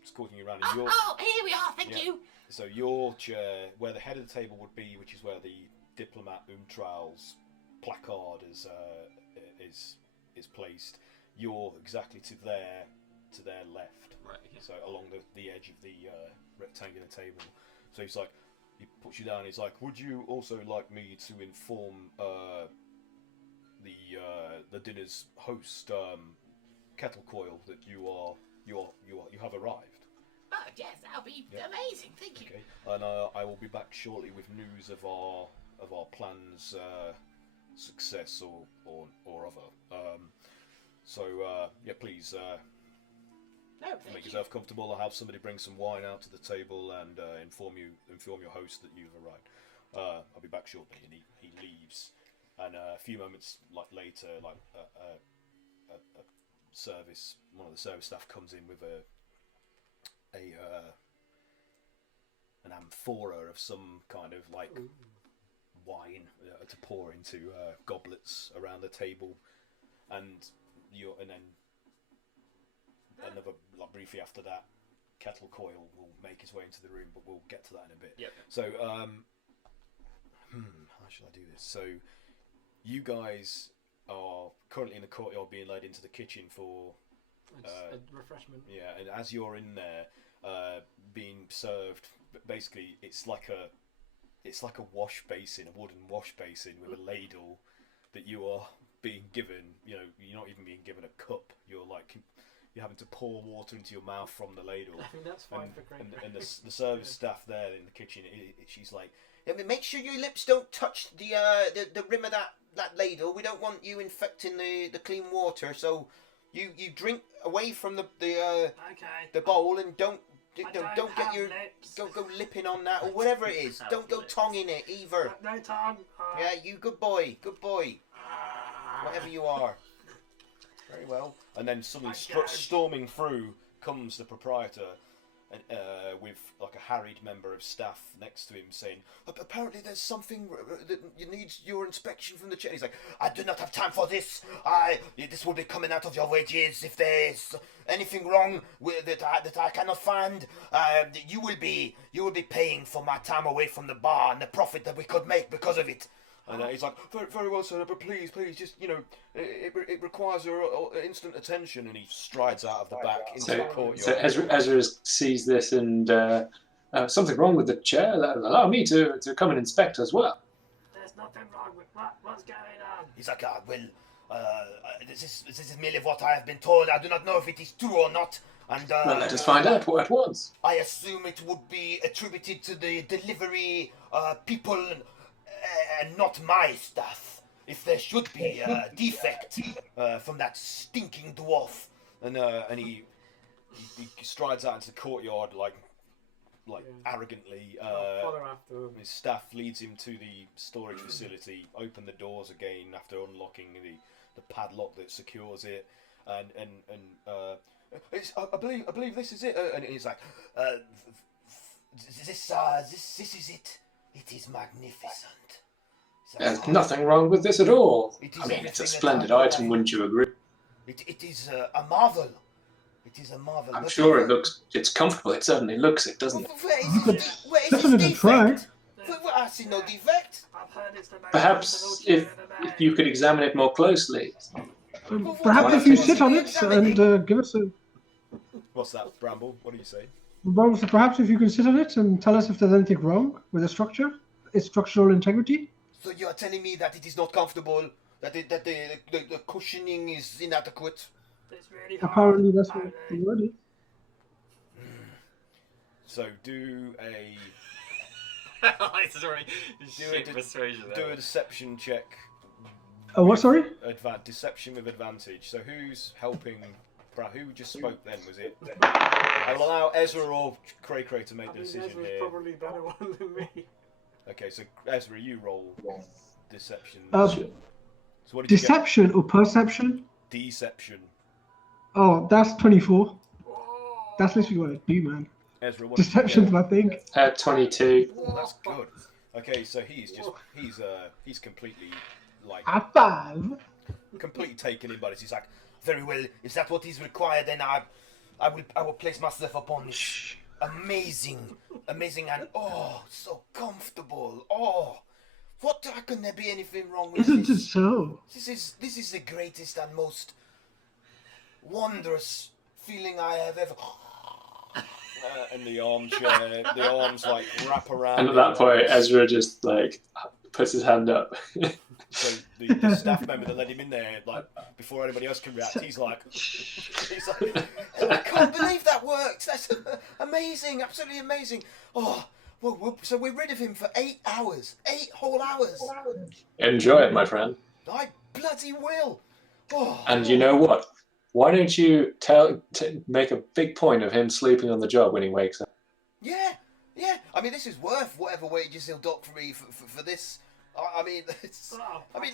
escorting you around. Oh, here we are. Thank you. So your chair, where the head of the table would be, which is where the diplomat Umtral's placard is placed, you're exactly to their left. Right. Yeah. So along the edge of the rectangular table. So he's like, he puts you down. He's like, would you also like me to inform the dinner's host, Kettle Coil, that you have arrived? Oh yes, that'll be amazing. Thank you. Okay. And I will be back shortly with news of our plans' success or other. So please make yourself comfortable. I'll have somebody bring some wine out to the table and inform your host that you've arrived. I'll be back shortly. And he leaves. And a few moments later, one of the service staff comes in with an amphora of some kind of wine to pour into goblets around the table, and then another briefly after that, Kettle Coil will make his way into the room, but we'll get to that in a bit. Yep. So, how should I do this? So, you guys are currently in the courtyard, being led into the kitchen for a refreshment. Yeah, and as you're in there, being served, basically it's like a wash basin, a wooden wash basin with a ladle that you are being given. You know, you're not even being given a cup. You're having to pour water into your mouth from the ladle. I think that's fine for Craig. And the service staff there in the kitchen, she's like, yeah, make sure your lips don't touch the rim of that ladle. We don't want you infecting the clean water. So you drink away from the bowl and don't get your lips. go lipping on that or whatever it is. Don't go tonguing it either. No tongue. Yeah, you good boy, whatever you are. Very well. And then suddenly storming through comes the proprietor, and with like a harried member of staff next to him saying, apparently there's something that needs your inspection from the chair. He's like, I do not have time for this. This will be coming out of your wages. If there's anything wrong with that I cannot find, you will be paying for my time away from the bar and the profit that we could make because of it. And he's like, very well, sir, but please, just, it requires your instant attention. And he strides out of the back into the courtyard. So Ezra sees this and something wrong with the chair. Allow me to come and inspect as well. There's nothing wrong with what's going on. He's like, this is merely what I have been told. I do not know if it is true or not. And Well, let us find out at once. I assume it would be attributed to the delivery people and not my stuff. If there should be a defect from that stinking dwarf, and he strides out into the courtyard like arrogantly. Follow after him. His staff leads him to the storage facility. Open the doors again after unlocking the padlock that secures it, and I believe this is it. And he's like, this is it. It is magnificent. There's nothing wrong with this at all. I mean, it's a splendid item, wouldn't you agree? It is a marvel. It is a marvel. I'm sure it's comfortable. It certainly looks it, doesn't it? Where is Definitely this try. defect? I see no defect. I've heard it's the most Perhaps versatile if chair ever you could examine it more closely. Perhaps if you sit on it and give us a... What's that, Bramble? What do you say? Well, so perhaps if you can sit on it and tell us if there's anything wrong with the structure, its structural integrity. So you are telling me that it is not comfortable, that the cushioning is inadequate? It's really hard. Apparently that's what the word is. So do a Sorry, shit persuasion do there. a deception check. Oh, what, sorry? Deception with advantage. So who's helping? Who just spoke then? Was it? I will allow Ezra or Cray to make the decision Ezra's here. probably a better one than me. Okay, so Ezra, you roll deception. Um, So what did you Deception or perception? get? Deception. Oh, that's 24. That's literally what I do, man. Ezra, what did you Deception's get? my thing. 22. Oh, that's good. Okay, so he's completely like High five. completely taken in by this. He's like, very well. If that's what is required, then I will place myself upon this. Amazing, and so comfortable. How can there be anything wrong with Isn't it this? so? This is the greatest and most wondrous feeling I have ever. And the armchair, the arms like wrap around. And at that point, Ezra just like puts his hand up. So the staff member that let him in there, like before anybody else can react, he's like, I can't believe that worked. That's amazing, absolutely amazing. So we're rid of him for 8 hours, 8 whole hours. Enjoy it, my friend. I bloody will. And you know what? Why don't you make a big point of him sleeping on the job when he wakes up? Yeah. I mean, this is worth whatever wages he'll dock for me for this. I mean,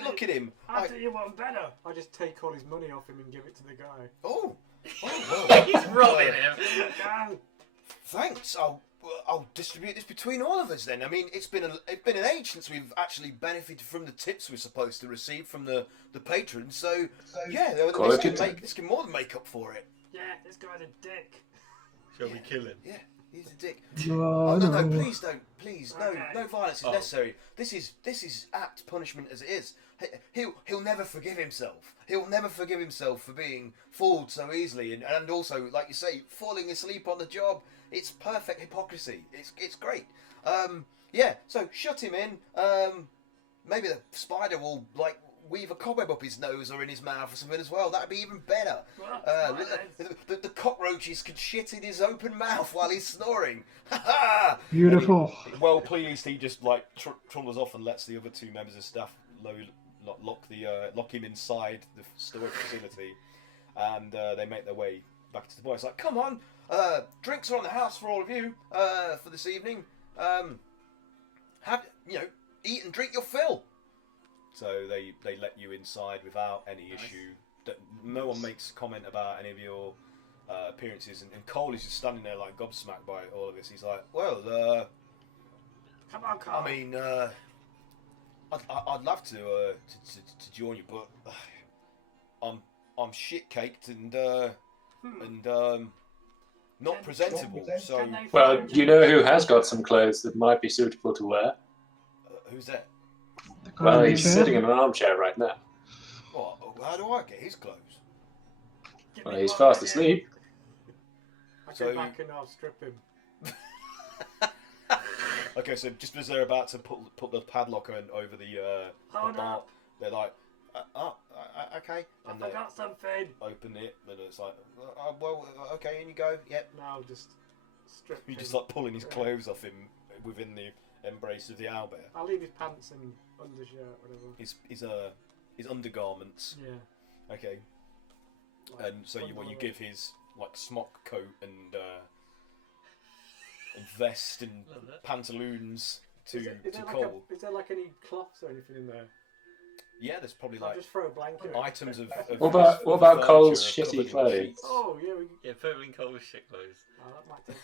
look at him. How do you want better? I just take all his money off him and give it to the guy. Oh, He's robbing him. Go. thanks. I'll distribute this between all of us then. I mean, it's been an age since we've actually benefited from the tips we're supposed to receive from the patrons. So yeah, this can more than make up for it. Yeah, this guy's a dick. Shall we kill him? Yeah, he's a dick. Oh, No, please don't. Please, Okay. no violence is necessary. This is apt punishment as it is. He'll never forgive himself. He'll never forgive himself for being fooled so easily, and also, like you say, falling asleep on the job. It's perfect hypocrisy. It's great. Yeah. So shut him in. Maybe the spider will weave a cobweb up his nose or in his mouth or something as well. That'd be even better. Well, The cockroaches can shit in his open mouth while he's snoring. Beautiful. Well pleased, he just trundles off and lets the other two members of staff lock him inside the storage facility, and they make their way back to the bar. It's like, come on, drinks are on the house for all of you for this evening. Eat and drink your fill. So they let you inside without any issue. No one makes comment about any of your appearances, and Cole is just standing there like gobsmacked by all of this. He's like, well, come on, Carl. I mean, I'd love to join you, but I'm shit caked and not presentable. So Well, you know who has got some clothes that might be suitable to wear? who's that? Well, he's sitting in an armchair right now. What? How do I get his clothes? Give Well, me he's one fast idea. asleep. I go So- back and I'll strip him. Okay, so just as they're about to put the padlock over the Hold bar, up. they're like, okay, I and they forgot something. open it, and it's like, okay, in you go. Yep. Now I'll just strip You're him. just like pulling his clothes off him within the embrace of the owlbear. I'll leave his pants and undershirt, whatever. His undergarments. Yeah. Okay. Like, And so you underwear. give his smock coat and vest and Love that. pantaloons to Is there Cole. is there like any cloths or anything in there? Yeah, there's probably I'll like just throw a blanket. items of What about furniture Cole's covered shitty in clothes? sheets. Oh yeah, Yeah, put him in Cole's shit clothes. that might take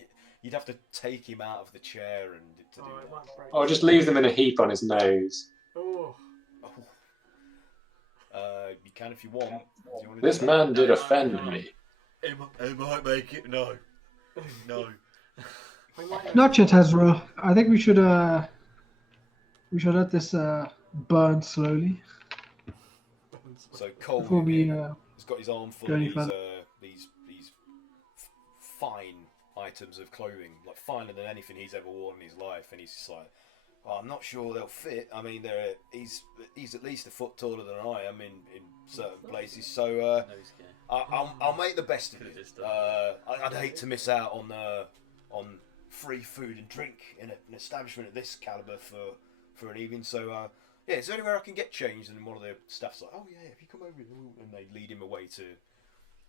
you. You'd have to take him out of the chair and to do Oh, it that. might break. Or just leave them in a heap on his nose. Oh, You can if you want. Do you want to This do that? man did offend me. It might make it. No. we might Not yet, Ezra. I think we should let this burn slowly So Cole before we. has got his arm full go of any further. these fine items of clothing, like finer than anything he's ever worn in his life, and he's just like, I'm not sure they'll fit. I mean, he's at least a foot taller than I am in certain places, so I'll make the best of Could've it. just done I'd hate to miss out on free food and drink in an establishment of this caliber for an evening. So yeah, is there anywhere I can get changed? And one of the staff's like, oh yeah, if you come over here, and they lead him away to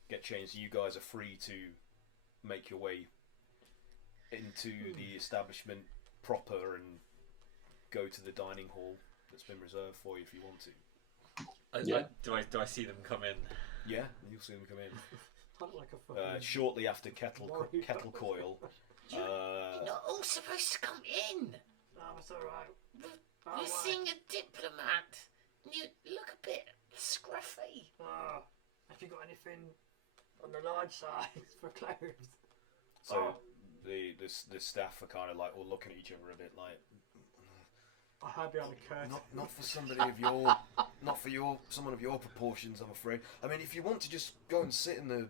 get changed. You guys are free to make your way into the establishment proper and go to the dining hall that's been reserved for you if you want to. Do I see them come in? Yeah, you'll see them come in. Look like a fucking Shortly after kettle coil. You're not all supposed to come in. Oh, it's alright. We're seeing a diplomat. You look a bit scruffy. Oh, have you got anything on the large size for clothes? So the staff are kind of like all looking at each other a bit like, I hide behind a curtain. not for somebody of someone of your proportions, I'm afraid. I mean, if you want to just go and sit in the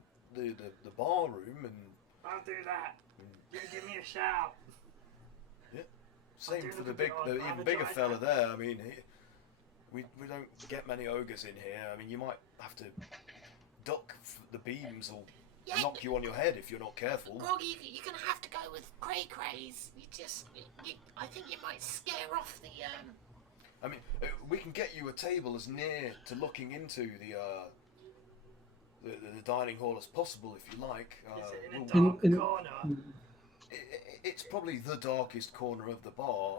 bar room and I'll do that. You give me a shout. same do for look the a bit odd, even I have a bigger dry fella mouth. there. I mean, we don't get many ogres in here. I mean, you might have to duck the beams or Yeah, knock you on your head if you're not careful. Grog, you're gonna have to go with Cray Crays. I think you might scare off the I mean, we can get you a table as near to looking into the dining hall as possible if you like. Is it in a we'll- dark In- corner? It's probably the darkest corner of the bar.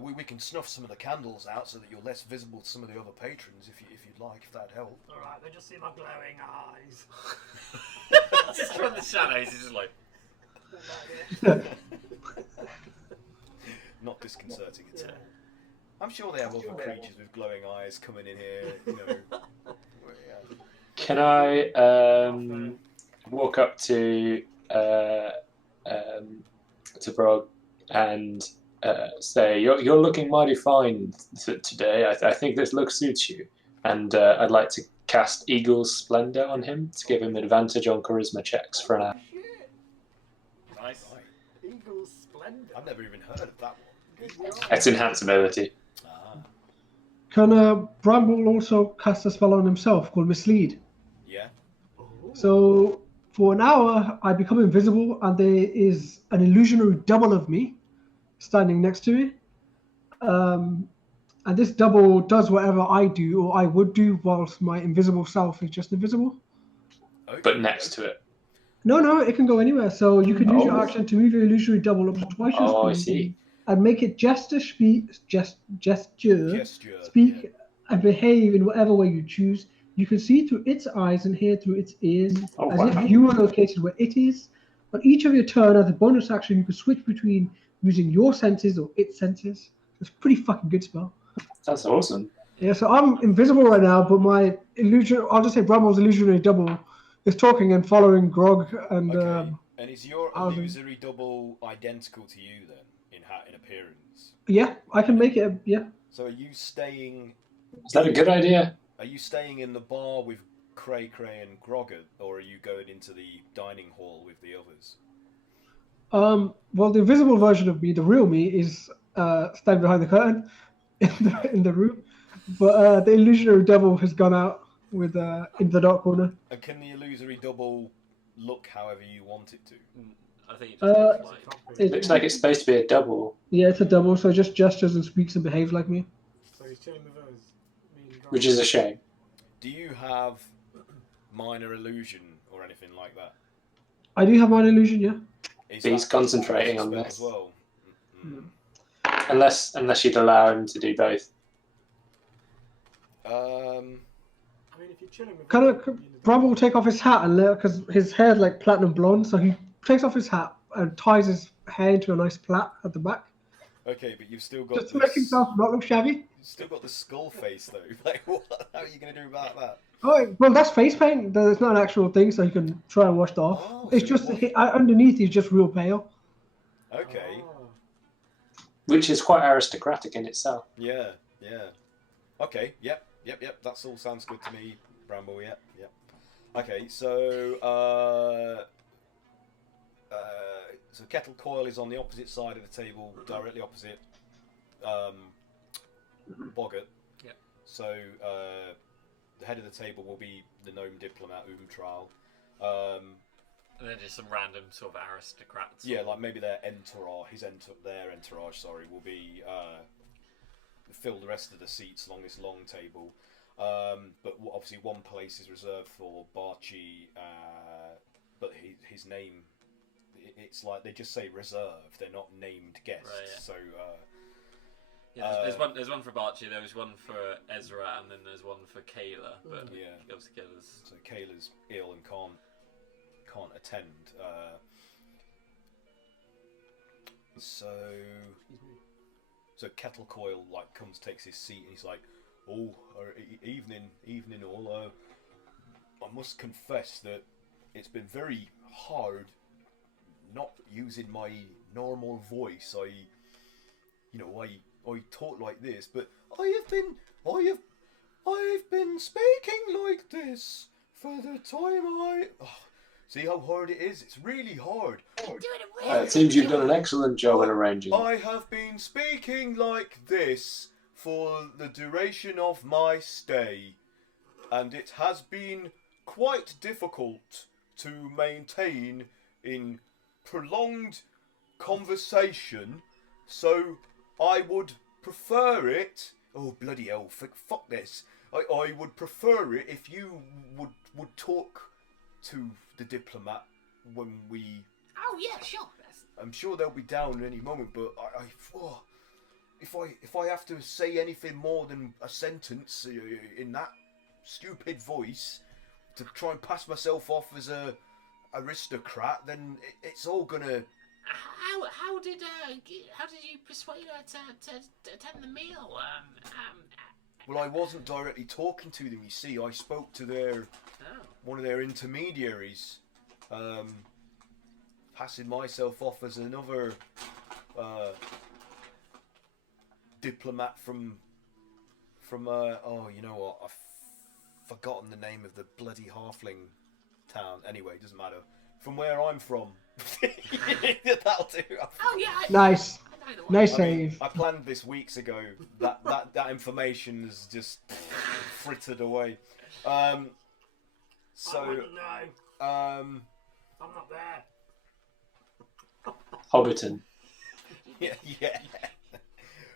We can snuff some of the candles out so that you're less visible to some of the other patrons, if you'd like, if that'd help. Alright, they just see my glowing eyes. Just from the shadows, he's just like. Not disconcerting at all. Yeah. I'm sure they have other creatures with glowing eyes coming in here. You know. Yeah. Can I walk up to Brog and say, "You're looking mighty fine today. I think this look suits you, and I'd like to cast Eagle's Splendor on him to give him advantage on charisma checks for an hour." Shit! Nice. Right. Eagle's Splendor. I've never even heard of that one. Good job. It's enhanced ability. Ah. Can Bramble also cast a spell on himself called Mislead? Yeah. So for an hour, I become invisible, and there is an illusionary double of me standing next to me. And this double does whatever I do or I would do, whilst my invisible self is just invisible. Okay. But next to it. No, it can go anywhere. So you can use your Oh. action to move your illusionary double up to twice your Oh, I speed see. and make it gesture, Gesture. speak, Yeah. and behave in whatever way you choose. You can see through its eyes and hear through its ears, Oh, as wow. if you were located where it is. On each of your turn, as a bonus action, you can switch between using your senses or its senses. It's a pretty fucking good spell. That's awesome. Yeah, so I'm invisible right now, but my illusion, I'll just say Bramble's illusionary double is talking and following Grog and Okay. And is your Alvin. illusory double identical to you then, in appearance? yeah, I can make it, yeah. So are you staying? Is that a good idea? Are you staying in the bar with Cray and Grogger, or are you going into the dining hall with the others? Well, the invisible version of me, the real me, is standing behind the curtain in the room, but the illusionary devil has gone out with in the dark corner. And can the illusory double look however you want it to? I think it Uh, just looks like. It- Looks like it's supposed to be a double, Yeah, it's a double, so it just gestures and speaks and behaves like me. So he's chilling with us. Me and Grog. which is a shame. Do you have minor illusion or anything like that? I do have my illusion, yeah. Is He's that concentrating a on spell this. as well? Mm. Unless you'd allow him to do both. Um. I mean, if you're chilling with Kind us, of, you're in the Bramble will take off his hat and because his hair's like platinum blonde, so he takes off his hat and ties his hair into a nice plait at the back, Okay, but you've still got just to make himself not look shabby. You've still got the skull face though. Like, what? How are you going to do about that? Oh, well, that's face paint. It's not an actual thing, so you can try and wash it off. Oh, It's so just wash it. underneath he's just real pale. Okay. Oh. Which is quite aristocratic in itself. Yeah. Okay. Yep. That all sounds good to me, Bramble. Yep. Okay. So, so Kettle Coil is on the opposite side of the table, directly opposite Boggart. Yeah. So, the head of the table will be the gnome diplomat Trial. And then just some random sort of aristocrats. Yeah, like maybe their entourage, their entourage, will be fill the rest of the seats along this long table. But obviously, one place is reserved for Barchi, but his name, it's like they just say reserved. They're not named guests. Right, yeah. So Yeah, there's one for Barchi, there was one for Ezra, and then there's one for Kayla. But Yeah. obviously Kayla's. so Kayla's ill and can't attend. So Kettle Coil takes his seat and he's like, "Oh, evening all. I must confess that it's been very hard not using my normal voice. I talk like this, but I've been speaking like this for the time I. Oh, see how hard it is? It's really hard. You're doing a really It seems you've done an excellent job at arranging. I have been speaking like this for the duration of my stay, and it has been quite difficult to maintain in prolonged conversation, so I would prefer it. Oh, bloody hell, fuck this. I would prefer it if you would talk to the diplomat when we. Oh yeah, sure. I'm sure they'll be down any moment, but if I have to say anything more than a sentence in that stupid voice to try and pass myself off as a aristocrat, then it's all gonna. How did you persuade her to attend the meal? Well, I wasn't directly talking to them. You see, I spoke to one of their intermediaries, passing myself off as another diplomat from oh, you know what? I've forgotten the name of the bloody halfling town. Anyway, it doesn't matter. From where I'm from. That'll do. Oh yeah. Nice. Nice I mean, save. I planned this weeks ago. That information is just frittered away. I wouldn't know. I'm not there. Hobbiton. yeah.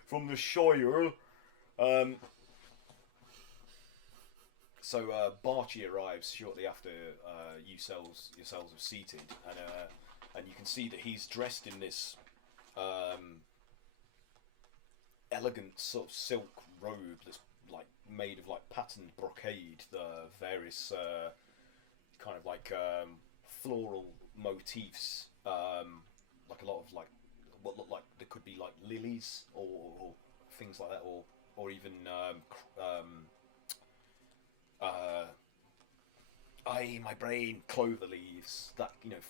From the Shire. So Barchi arrives shortly after yourselves are seated, and you can see that he's dressed in this elegant sort of silk robe that's like made of like patterned brocade, the various kind of like floral motifs, like a lot of like what look like there could be like lilies or things like that, or even my brain, clover leaves, that, you know, a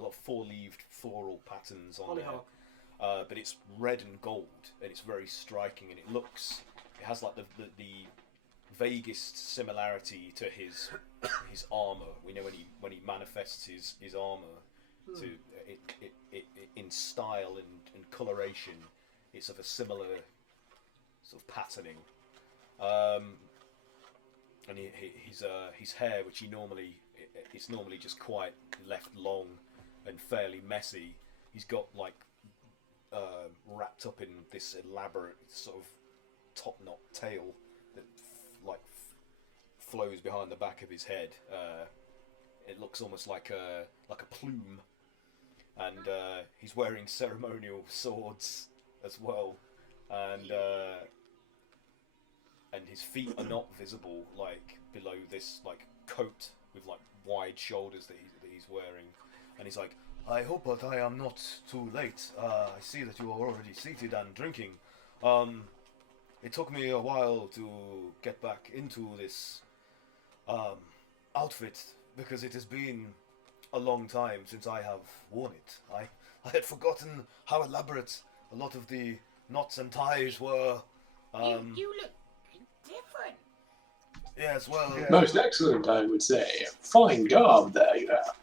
lot of four-leaved floral patterns on Hollyhock. there. But it's red and gold, and it's very striking, and it has like the vaguest similarity to his armor. We know when he manifests his armor to it in style and coloration, it's of a similar sort of patterning. And his hair, which it's normally just quite left long and fairly messy, he's got like wrapped up in this elaborate sort of top knot tail that flows behind the back of his head. It looks almost like a plume, and he's wearing ceremonial swords as well, and his feet are not visible like below this like coat with like wide shoulders that he's wearing, and he's like, I hope that I am not too late. I see that you are already seated and drinking. It took me a while to get back into this outfit because it has been a long time since I have worn it. I had forgotten how elaborate a lot of the knots and ties were. You look different. Yes, well... Most excellent, I would say. Fine garb there you have.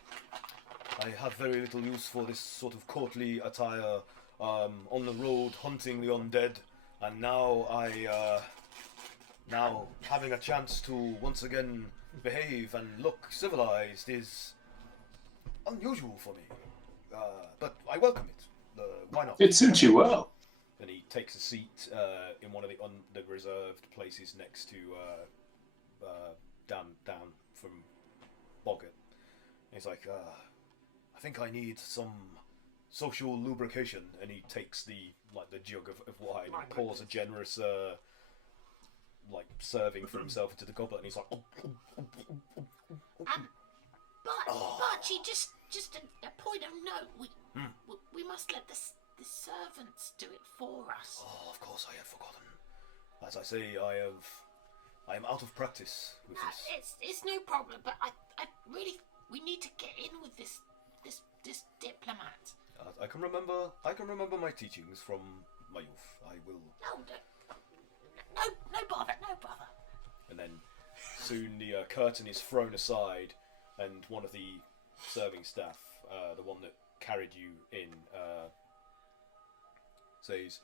I have very little use for this sort of courtly attire on the road hunting the undead, and now now having a chance to once again behave and look civilized is unusual for me. But I welcome it. Why not? It suits you well. And he takes a seat in one of the reserved places next to Dan from Boggart. He's like, I think I need some social lubrication, and he takes the jug of wine and pours a generous serving for himself into the goblet, and he's like, Barchi, just a point of note. We must let the servants do it for us. Oh, of course I had forgotten. As I say, I am out of practice with this. It's no problem, but I really, we need to get in with this diplomat. I can remember my teachings from my youth. I will. No bother. And then soon the curtain is thrown aside, and one of the serving staff, the one that carried you in, says,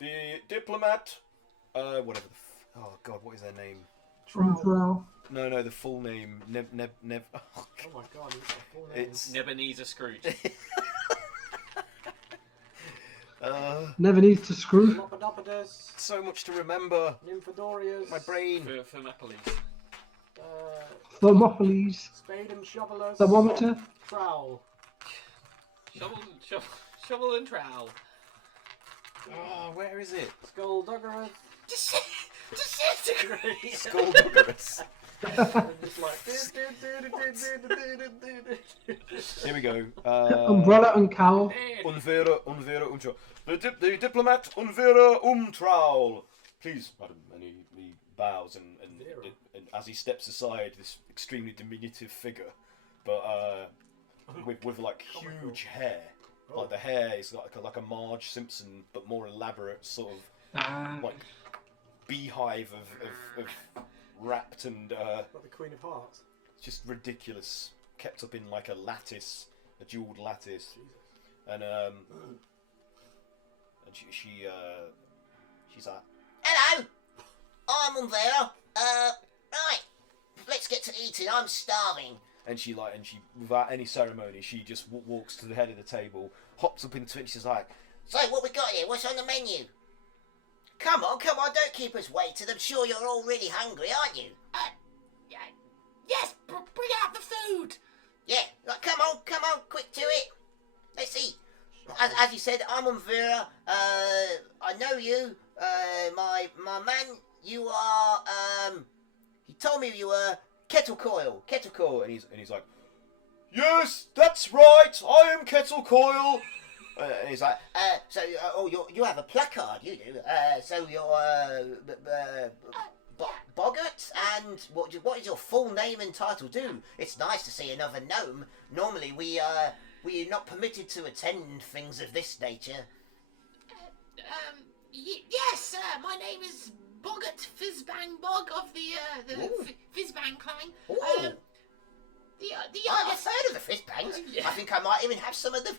"The diplomat, whatever. Oh God, what is their name? Trowel. No, the full name. Nev. Oh my God, it's a full name. It's Ebenezer Scrooge. Never needs to screw. Lopodopodes, so much to remember. Nymphadorias, My brain. For Mapolice. Thermopyles. Spade and Shovelers, Oh, where is it? Skullduggerous. Disintegrate. Skullduggerous. And just like. Here we go. Umbrella and cowl. Unvera, Umtraul. The diplomat, Unvera, Umtraul. Please, madam. And he bows, and as he steps aside, this extremely diminutive figure, but with like huge hair. Like the hair is like a Marge Simpson, but more elaborate, sort of like beehive of wrapped and like the Queen of Hearts. just ridiculous, kept up in like a lattice, a jeweled lattice, and she's like, Hello, I'm Unvera. Right, let's get to eating. I'm starving. and she without any ceremony, she just walks to the head of the table, hops up into it, and she's like, So, what we got here? What's on the menu? Come on, don't keep us waiting. I'm sure you're all really hungry, aren't you? Yes, bring out the food. Yeah, come on, quick to it. Let's eat. As you said, I'm Unvera. I know you. My man, you are. He told me you were Kettle Coil, and he's like, yes, that's right, I am Kettle Coil. And he's like, you have a placard, you do. So you're Boggart, and what is your full name and title? Do it's nice to see another gnome. Normally we are not permitted to attend things of this nature. Yes, my name is Boggart Fizzbang Bog of the Fizzbang clan. I've heard of the Fizzbangs. I think I might even have some of the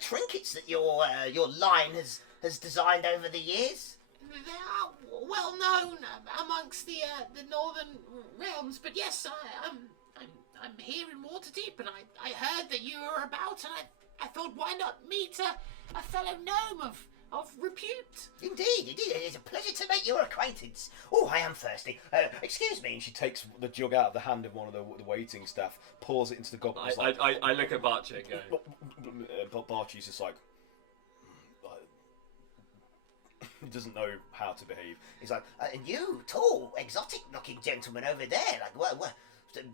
trinkets that your line has designed over the years. They are well known amongst the northern realms, but yes, I'm here in Waterdeep, and I heard that you were about, and I thought, why not meet a fellow gnome of repute? Indeed, it is a pleasure to make your acquaintance. Oh, I am thirsty. Excuse me. and she takes the jug out of the hand of one of the waiting staff, pours it into the goblet. I look at Barchi and go. Barchi's just like, he doesn't know how to behave. He's like, and you, tall, exotic-looking gentleman over there, like, well,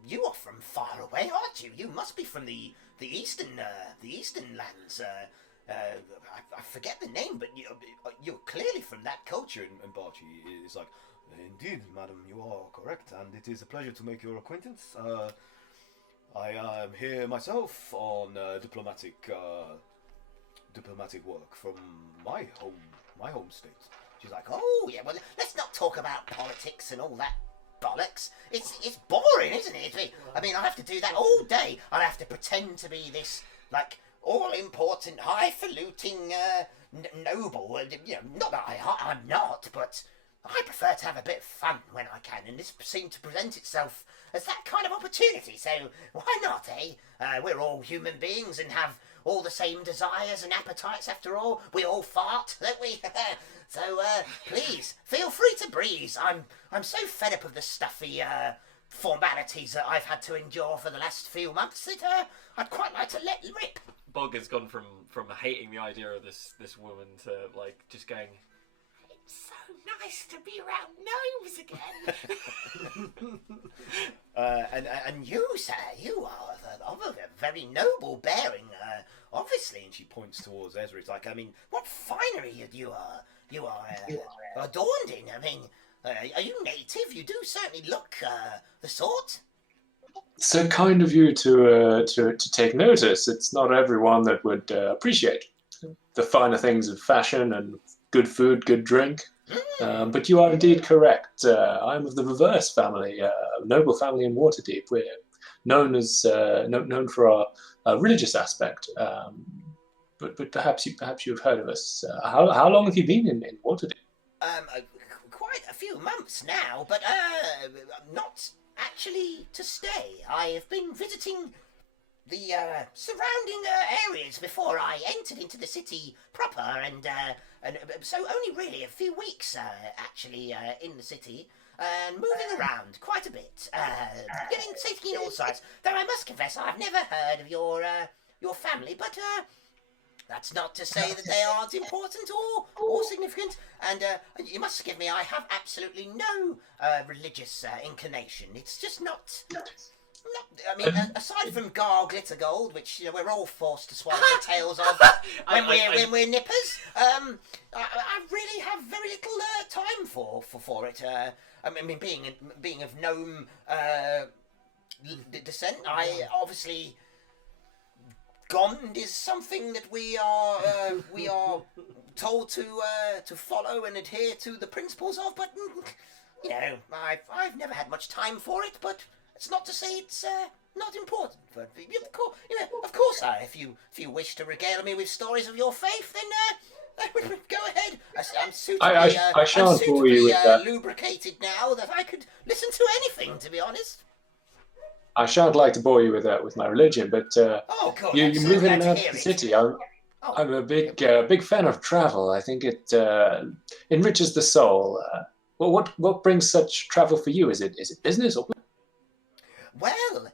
you are from far away, aren't you? You must be from the eastern lands. I forget the name, but you're clearly from that culture. And Barchi is like, indeed, madam, you are correct, and it is a pleasure to make your acquaintance. I am here myself on diplomatic work from my home state. She's like, oh yeah, well, let's not talk about politics and all that bollocks. It's boring, isn't it? I mean, I have to do that all day. I have to pretend to be this like all-important, highfalutin noble. Not that I'm not, but I prefer to have a bit of fun when I can, and this seemed to present itself as that kind of opportunity. So why not, eh? We're all human beings and have all the same desires and appetites. After all, we all fart, don't we? So please feel free to breeze. I'm so fed up of the stuffy formalities that I've had to endure for the last few months that I'd quite like to let rip. Bog has gone from hating the idea of this woman to like just going, it's so nice to be around gnomes again. And you, sir, you are of a very noble bearing, obviously. And she points towards Ezra. It's like, I mean, what finery you are adorned in. I mean, are you native? You do certainly look the sort. So kind of you to take notice. It's not everyone that would appreciate the finer things of fashion and good food, good drink. But you are indeed correct. I'm of the reverse family, noble family in Waterdeep. We're known for our religious aspect. But perhaps you've heard of us. How long have you been in Waterdeep? Quite a few months now, but not actually to stay. I have been visiting the surrounding areas before I entered into the city proper, and so only really a few weeks actually in the city, and moving around quite a bit, taking in all sides. Though I must confess, I've never heard of your family, but That's not to say that they aren't important or significant. And you must forgive me, I have absolutely no religious inclination. It's just not. I mean, aside from Gar Glitter Gold, which we're all forced to swallow the tails of when we're nippers, I really have very little time for it. I mean, being of gnome descent, I obviously Gond is something that we are told to follow and adhere to the principles of. But I've never had much time for it. But it's not to say it's not important. But of course, if you wish to regale me with stories of your faith, then go ahead. I'm suitably lubricated now that I could listen to anything. To be honest. I shan't like to bore you with my religion, but you move in and out of the city. I'm a big fan of travel. I think it enriches the soul. What brings such travel for you? Is it business or? Well,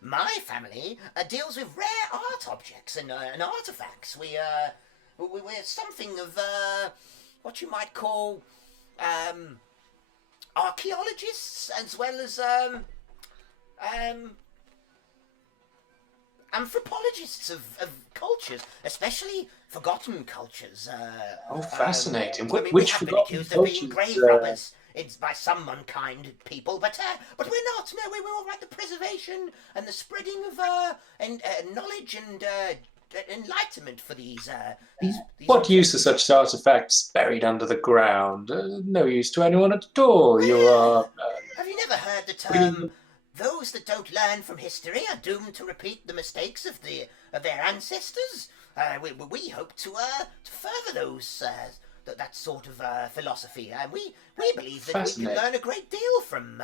my family deals with rare art objects and artifacts. We're something of what you might call archaeologists, as well as anthropologists of cultures, especially forgotten cultures. Fascinating. We have been accused of being grave robbers. It's by some unkind people, but we're not. No, we're all about the preservation and the spreading of knowledge and enlightenment for these. What use are such artifacts buried under the ground? No use to anyone at all. You are. Have you never heard the term? Those that don't learn from history are doomed to repeat the mistakes of their ancestors. We hope to further those that sort of philosophy, and we believe that we can learn a great deal from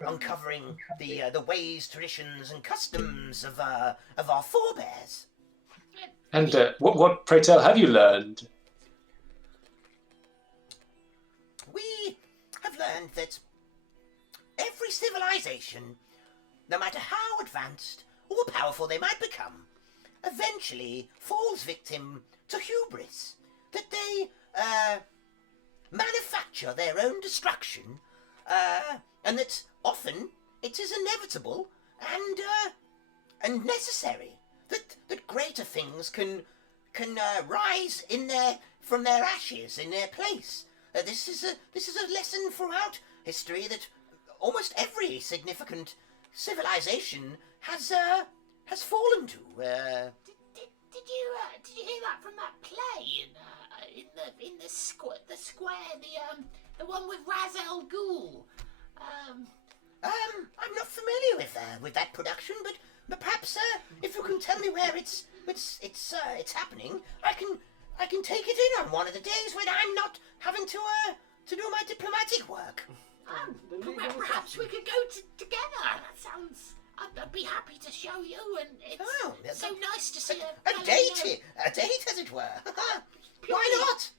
uncovering the ways, traditions, and customs of our forebears. And what, pray tell, have you learned? We have learned that every civilization, no matter how advanced or powerful they might become, eventually falls victim to hubris, that they manufacture their own destruction, and that often it is inevitable and necessary that greater things can rise from their ashes in their place. This is a lesson throughout history that almost every significant civilization has fallen to. Did you hear that from that play in the square, the one with Ra's al Ghul? I'm not familiar with that production, but perhaps if you can tell me where it's happening, I can take it in on one of the days when I'm not having to do my diplomatic work. Perhaps we could go together. That sounds. I'd be happy to show you, and it's so nice to see a date, as it were. Why not?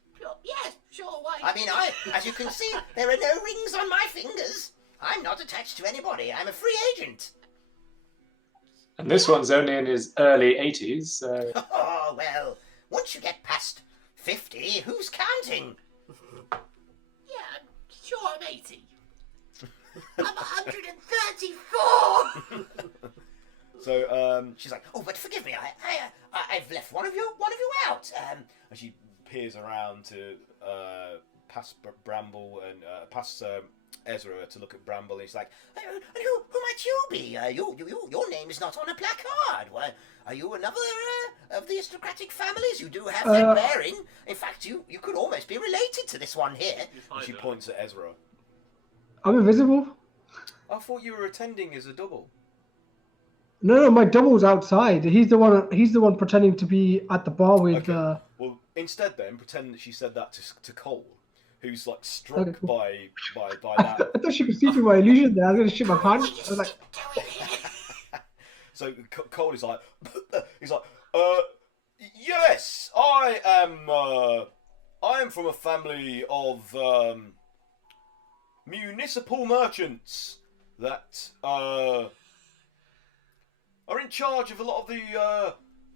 Yes, sure. Why? I mean, as you can see, there are no rings on my fingers. I'm not attached to anybody. I'm a free agent. And this one's only in his early 80s. So. Oh well, once you get past 50, who's counting? Yeah, sure, I'm 80. I'm 134. So she's like, oh, but forgive me, I've left one of you out. And she peers around to past Bramble and past Ezra to look at Bramble. And he's like, who might you be? Your name is not on a placard. Are you another of the aristocratic families? You do have that bearing. In fact, you could almost be related to this one here. And she points at Ezra. I'm invisible. I thought you were attending as a double. No, my double's outside. He's the one pretending to be at the bar with. Okay. Well, instead, then pretend that she said that to Cole, who's like struck by that. I thought she could see through my illusion there. I was gonna shit my pants. I was like. So Cole is like, yes, I am from a family of municipal merchants that are in charge of a lot of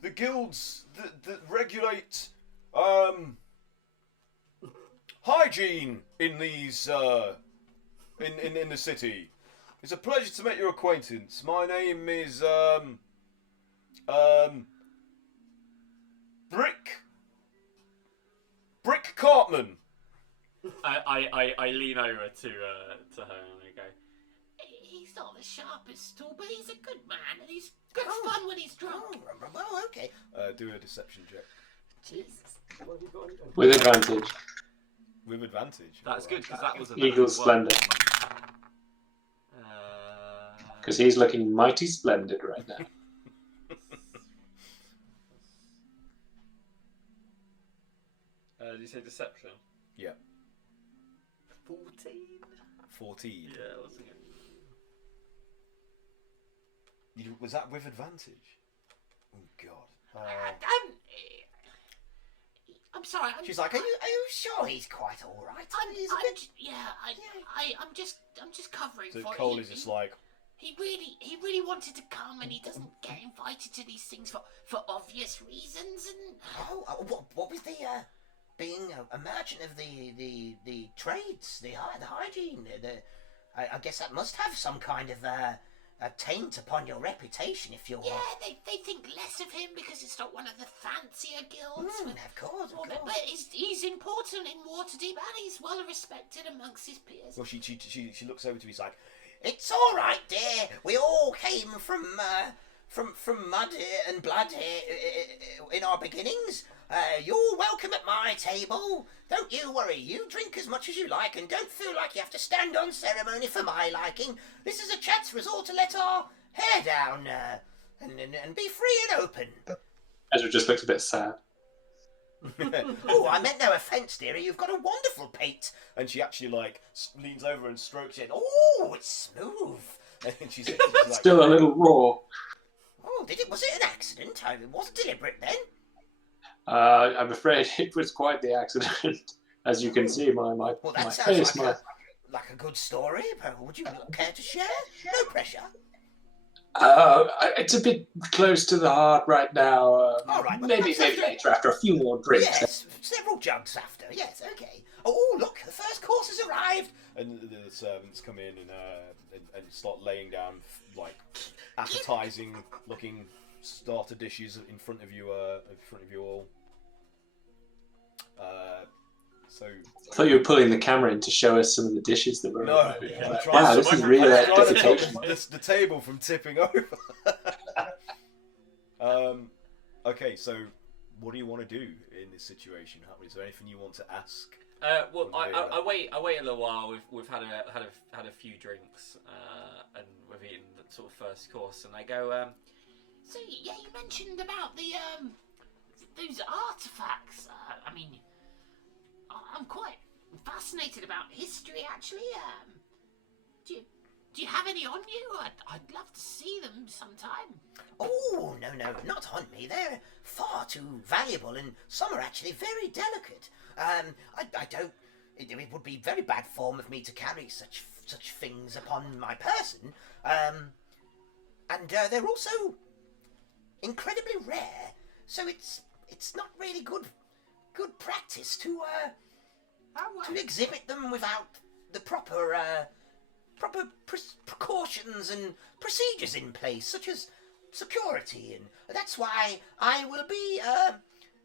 the guilds that regulate hygiene in these in the city. It's a pleasure to make your acquaintance. My name is Brick Cartman. I lean over to her and I go, He's not the sharpest tool, but he's a good man, and he's good fun when he's drunk. Oh, okay. Do a deception check. Jesus. What have you got? With advantage. With advantage. that's good because that was a Eagle splendid. Because he's looking mighty splendid right now. Did you say deception? Yeah. 14. 14. Yeah, wasn't it? Was that with advantage? Oh God. I'm sorry. She's like, are you sure he's quite all right? I'm just covering So for Cole him. is just like, He really wanted to come, and he doesn't get invited to these things for obvious reasons. And What was the being a merchant of the trades, the hygiene? I guess that must have some kind of a taint upon your reputation if you're. yeah, they think less of him because it's not one of the fancier guilds. Of course. But he's important in Waterdeep, and he's well respected amongst his peers. well, she looks over to me. He's like, It's all right, dear. We all came from mud and blood in our beginnings. You're welcome at my table. Don't you worry. You drink as much as you like, and don't feel like you have to stand on ceremony for my liking. This is a chance for us all to let our hair down and be free and open. Ezra just looks a bit sad. Oh, I meant no offence, dearie. You've got a wonderful pate. and she actually like leans over and strokes it. Oh, it's smooth. And she's like, Still a little raw. Oh, was it an accident? It wasn't deliberate then. I'm afraid it was quite the accident. As you can see, my Well, that my sounds face. like a good story. But would you care to share? No pressure. It's a bit close to the heart right now. All right, but maybe perhaps later after a few more drinks. Yes, several jugs after. Yes, okay. Oh, look, the first course has arrived. and the servants come in and start laying down like appetizing looking starter dishes in front of you all. So I thought you were pulling the camera in to show us some of the dishes that were. no, I'm trying Wow, to- this is I'm really trying to dedication. stop the table from tipping over. Okay, so what do you want to do in this situation? Is there anything you want to ask? Well, I wait a little while. We've had a few drinks, and we've eaten the sort of first course, and I go, So yeah, you mentioned about the those artifacts. I mean, I'm quite fascinated about history actually. Do you have any on you? I'd love to see them sometime. Oh, no, not on me. They're far too valuable, and some are actually very delicate. I don't. It would be very bad form of me to carry such things upon my person. And they're also incredibly rare, so it's not really good practice to exhibit them without the proper precautions and procedures in place, such as security, and that's why I will be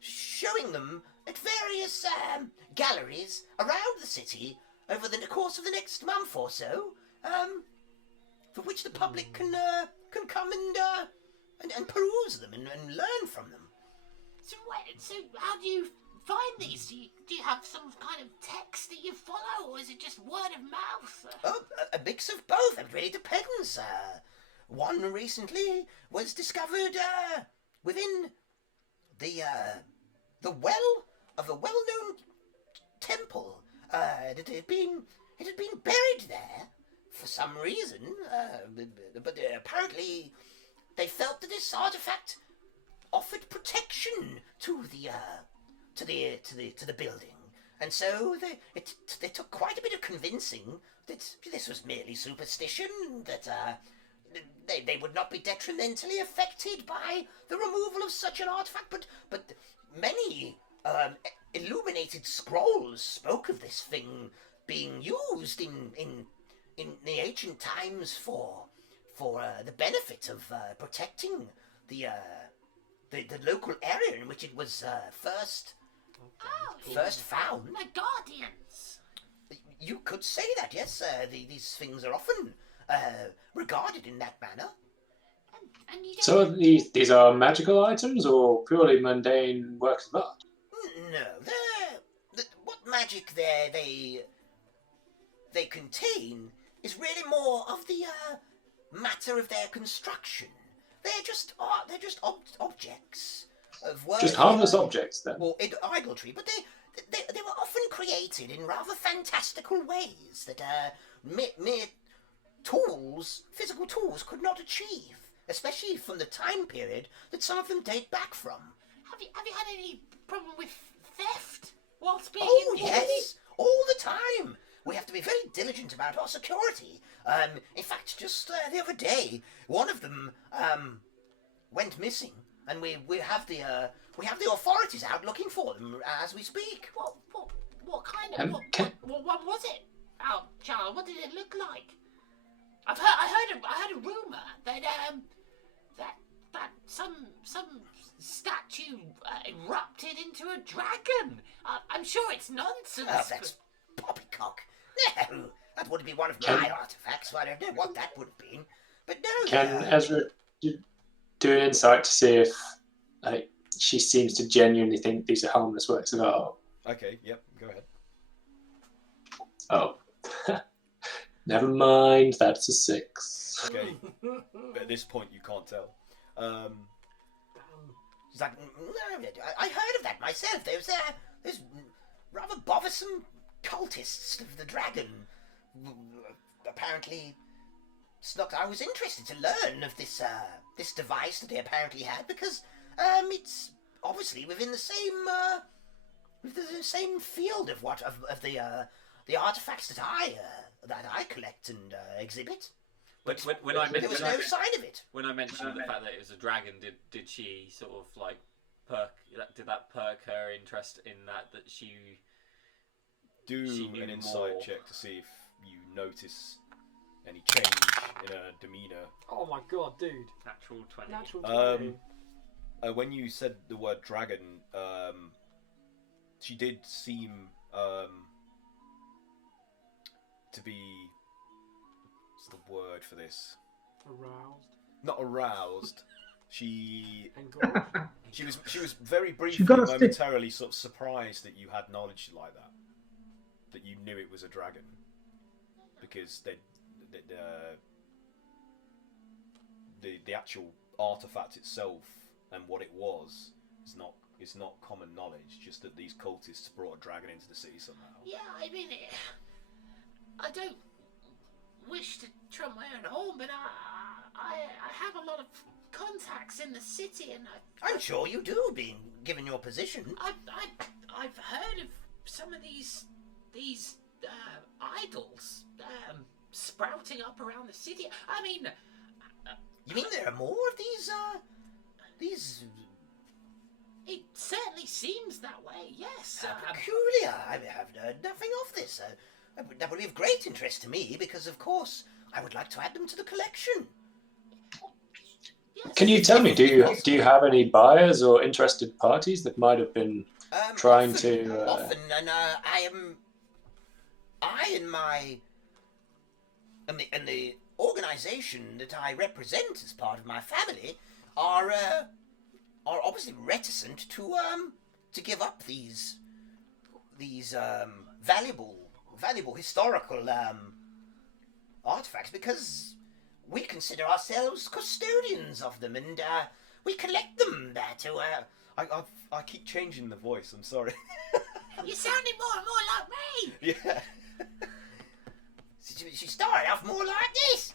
showing them at various galleries around the city over the course of the next month or so, for which the public can come and peruse them and learn from them. So how do you find these? Do you have some kind of text that you follow, or is it just word of mouth? Oh, a mix of both. It really depends. One recently was discovered within the well of a well-known temple. It had been buried there for some reason, but apparently they felt that this artifact offered protection to the building, and so they took quite a bit of convincing that this was merely superstition, that they would not be detrimentally affected by the removal of such an artifact, but many illuminated scrolls spoke of this thing being used in the ancient times for the benefit of protecting the local area in which it was first found. The Guardians. You could say that, yes. These things are often regarded in that manner. And you don't... So these are magical items or purely mundane works of art? No, what magic they contain is really more of the matter of their construction. They're just objects of work. Just harmless objects, then? Or idolatry, but they were often created in rather fantastical ways that mere tools, physical tools, could not achieve, especially from the time period that some of them date back from. Have you had any problem with theft whilst being Oh, in yes, all the time. We have to be very diligent about our security. In fact, just the other day, one of them went missing, and we have the authorities out looking for them as we speak. What kind of what was it? Oh, child, what did it look like? I heard a rumor that some statue erupted into a dragon. I'm sure it's nonsense. Oh, that's poppycock. No, that wouldn't be one of my artifacts. So I don't know what that would have been. But no. Can Ezra do an insight to see if she seems to genuinely think these are harmless works of art? Okay, yep, go ahead. Oh. Never mind, that's a 6. Okay, but at this point you can't tell. She's like, no, I heard of that myself. There's rather bothersome cultists of the dragon. Apparently, I was interested to learn of this device that they apparently had because it's obviously within the same field of the artifacts that I collect and exhibit. But when I there was no sign of it. When I mentioned the fact that it was a dragon, did she sort of like did that perk her interest in that she do an insight check to see if you notice any change in her demeanour. Oh my god, dude. Natural 20. Natural 20. When you said the word dragon, she did seem to be... what's the word for this? Aroused. Not aroused. She Engulfed. she was very briefly, She got a stick. momentarily sort of surprised that you had knowledge like that. That you knew it was a dragon. Because the actual artifact itself and what it was is not common knowledge. Just that these cultists brought a dragon into the city somehow. Yeah, I mean, I don't wish to trump my own horn, but I have a lot of contacts in the city, and I'm sure you do, being given your position. I've heard of some of these idols sprouting up around the city. I mean, You mean there are more of these? it certainly seems that way. Yes. Peculiar. I have heard nothing of this. That will be of great interest to me because, of course, I would like to add them to the collection. Yes. Can you tell me, do you have any buyers or interested parties that might have been trying to... Often, and and the organisation that I represent as part of my family are obviously reticent to give up these valuable historical artifacts because we consider ourselves custodians of them and we collect them to. I keep changing the voice. I'm sorry. You're sounding more and more like me. Yeah. She started off more like this.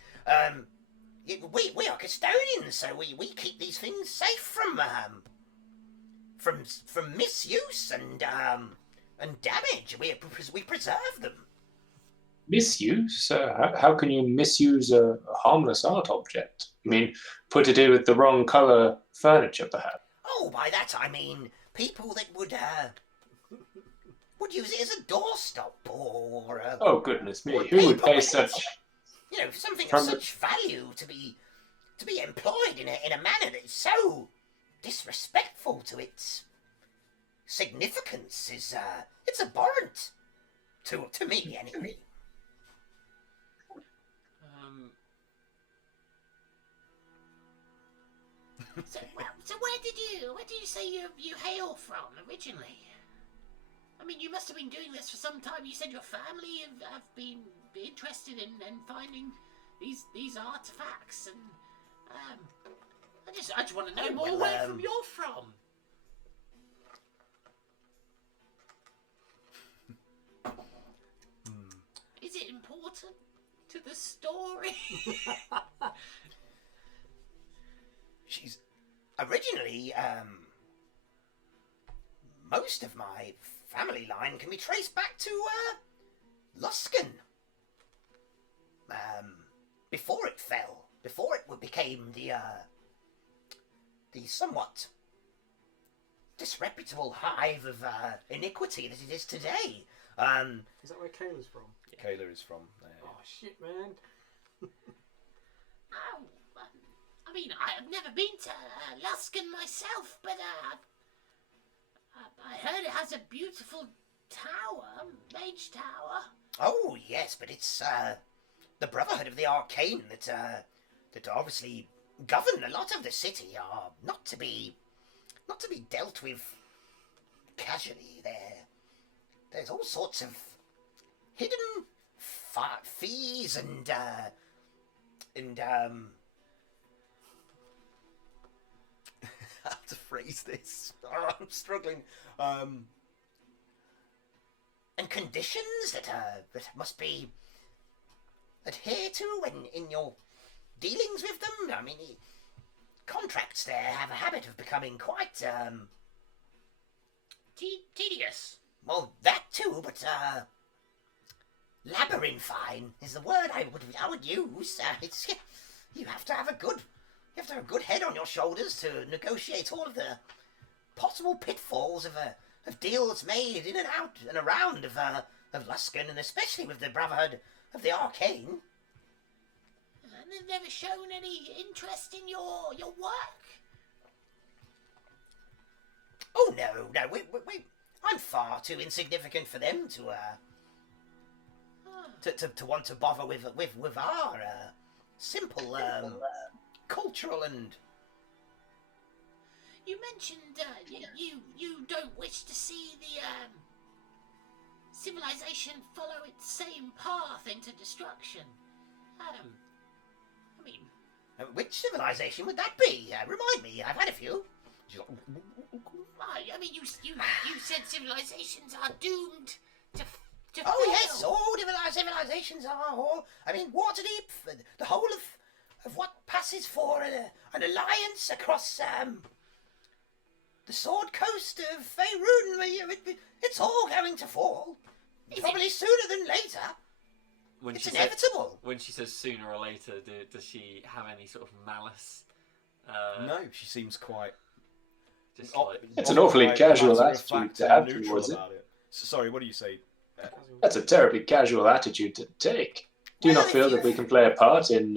We are custodians, so we keep these things safe from misuse and damage. We preserve them. Misuse? How can you misuse a harmless art object? I mean, put it in with the wrong colour furniture, perhaps. Oh, by that I mean people that would use it as a doorstop or Oh, goodness me. or Who would pay paper such... you know, something of From- such value to be employed in a manner that is so disrespectful to its significance is it's abhorrent to me anyway. So where did you say you hail from originally? I mean, you must have been doing this for some time. You said your family have been interested in finding these artifacts, and I just want to know more where from you're from. Is it important to the story? She's originally most of my family line can be traced back to Luskin. Before it fell, before it became the somewhat disreputable hive of iniquity that it is today. Is that where Kayla's from? Kayla is from there. Oh shit, man. I mean, I've never been to Luskin myself, but I heard it has a beautiful tower, mage tower. Oh yes, but it's the Brotherhood of the Arcane that obviously govern a lot of the city are not to be dealt with casually. There's all sorts of hidden fees and how to phrase this? Oh, I'm struggling. And conditions that must be adhered to when in your dealings with them. I mean, contracts there have a habit of becoming quite tedious. Well, that too, but labyrinthine is the word I would use. You have to have a good head on your shoulders to negotiate all of the possible pitfalls of deals made in and out and around of Luskin, and especially with the Brotherhood of the Arcane. And they've never shown any interest in your work. Oh no, I'm far too insignificant for them to want to bother with our simple cultural and. You mentioned you don't wish to see the civilization follow its same path into destruction. I mean, which civilization would that be? Remind me. I've had a few. I mean, you said civilizations are doomed to oh fail. yes, all civilizations are all. I mean, Waterdeep, the whole of what passes for an alliance across the Sword Coast of Faerun, it's all going to fall. Probably sooner than later. It's inevitable. When she says sooner or later, does she have any sort of malice? No, she seems quite. Just like, it's an awfully casual attitude attitude to have towards it. Sorry, what do you say? That's a terribly casual attitude to take. Do you not feel that we can play a part in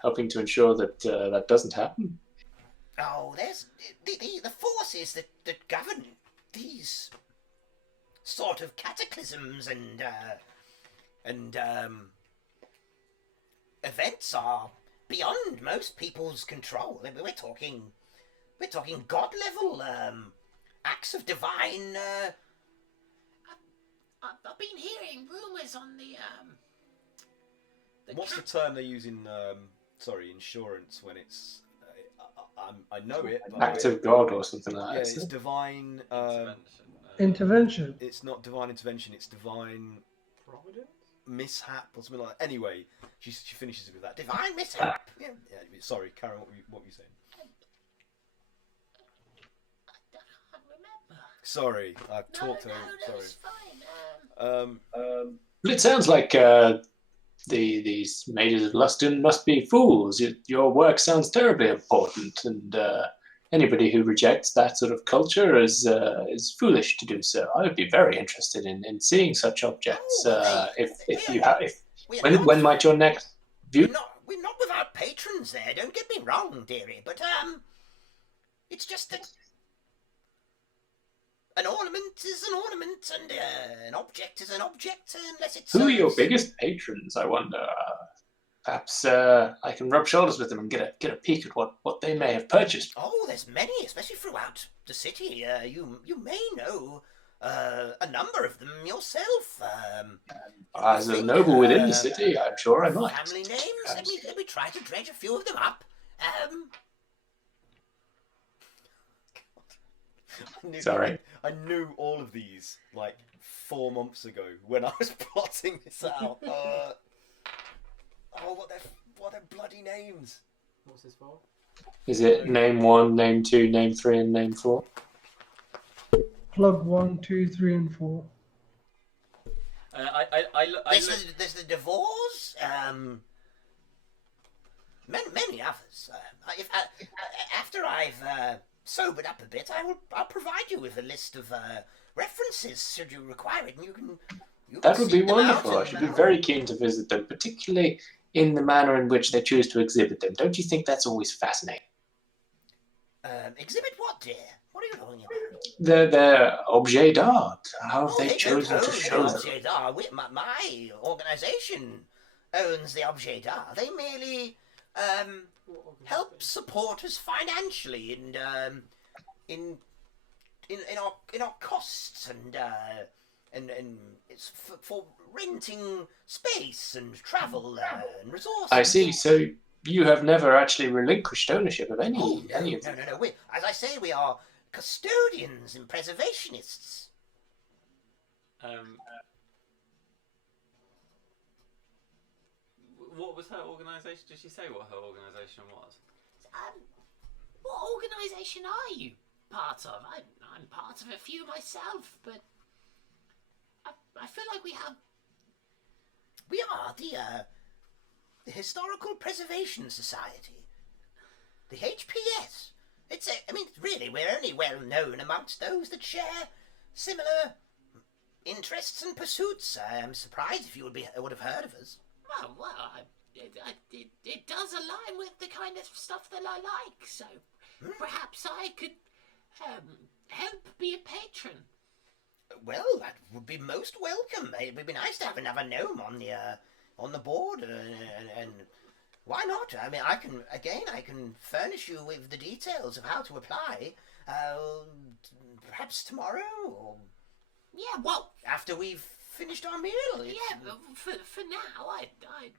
helping to ensure that that doesn't happen? Oh, there's the forces that govern these sort of cataclysms and events are beyond most people's control. I mean, we're talking god level acts of divine. I've been hearing rumours on the What's the term they use in insurance when it's I know it. But Act of God or something like that. Yeah, it's divine intervention. It's not divine intervention. It's divine Providence? mishap or something like that. Anyway, she finishes it with that. Divine mishap. Yeah. Sorry, Karen. What were you saying? I can't remember. Sorry, I've talked over. No, Sorry. it's fine. Well, it sounds like these mages of Luston must be fools. Your work sounds terribly important, and anybody who rejects that sort of culture is foolish to do so. I would be very interested in seeing such objects. When might your next view? We're not without patrons there. Don't get me wrong, dearie. But it's just that an ornament is an ornament, and an object is an object, unless it's. Who are your biggest patrons? I wonder. Perhaps I can rub shoulders with them and get a peek at what they may have purchased. Oh, there's many, especially throughout the city. You may know a number of them yourself. As a noble within the city, I'm sure I might. Family names. Let me try to dredge a few of them up. Sorry. I knew all of these like 4 months ago when I was plotting this out. What are bloody names? What's this for? Is it name 1, name 2, name 3, and name 4? Plug 1, 2, 3, and 4. There's the divorce. Many others. After I've sobered up a bit, I'll provide you with a list of references should you require it, and you can. That would be wonderful. I should be very keen to visit them, particularly in the manner in which they choose to exhibit them. Don't you think that's always fascinating? Exhibit what, dear? What are you talking about? Their objet d'art. How have they chosen to show them? Objet d'art. My organisation owns the objet d'art. They merely help support us financially and in our costs and it's for renting space and travel and resources. I see. So you have never actually relinquished ownership of any of them. No. As I say, we are custodians and preservationists. What was her organisation? Did she say what her organisation was? What organisation are you part of? I'm part of a few myself, but I feel like we are the Historical Preservation Society, the HPS. Really, we're only well known amongst those that share similar interests and pursuits. I'm surprised if you would have heard of us. Well, it does align with the kind of stuff that I like, so perhaps I could help be a patron. Well, that would be most welcome. It would be nice to have another gnome on the board, and why not? I can furnish you with the details of how to apply. Perhaps tomorrow, or after we've finished our meal. For now, I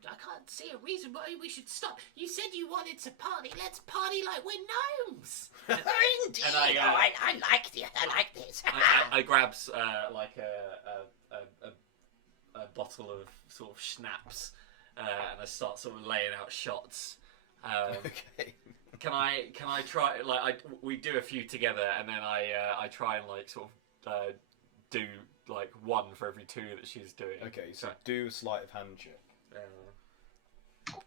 can't see a reason why we should stop. You said you wanted to party. Let's party like we're gnomes. Indeed. And I like this. I like this. I grabs like a bottle of sort of schnapps, and I start sort of laying out shots. Okay. Can I try we do a few together, and then I try and like sort of do like one for every two that she's doing. Okay, so do a sleight of hand check.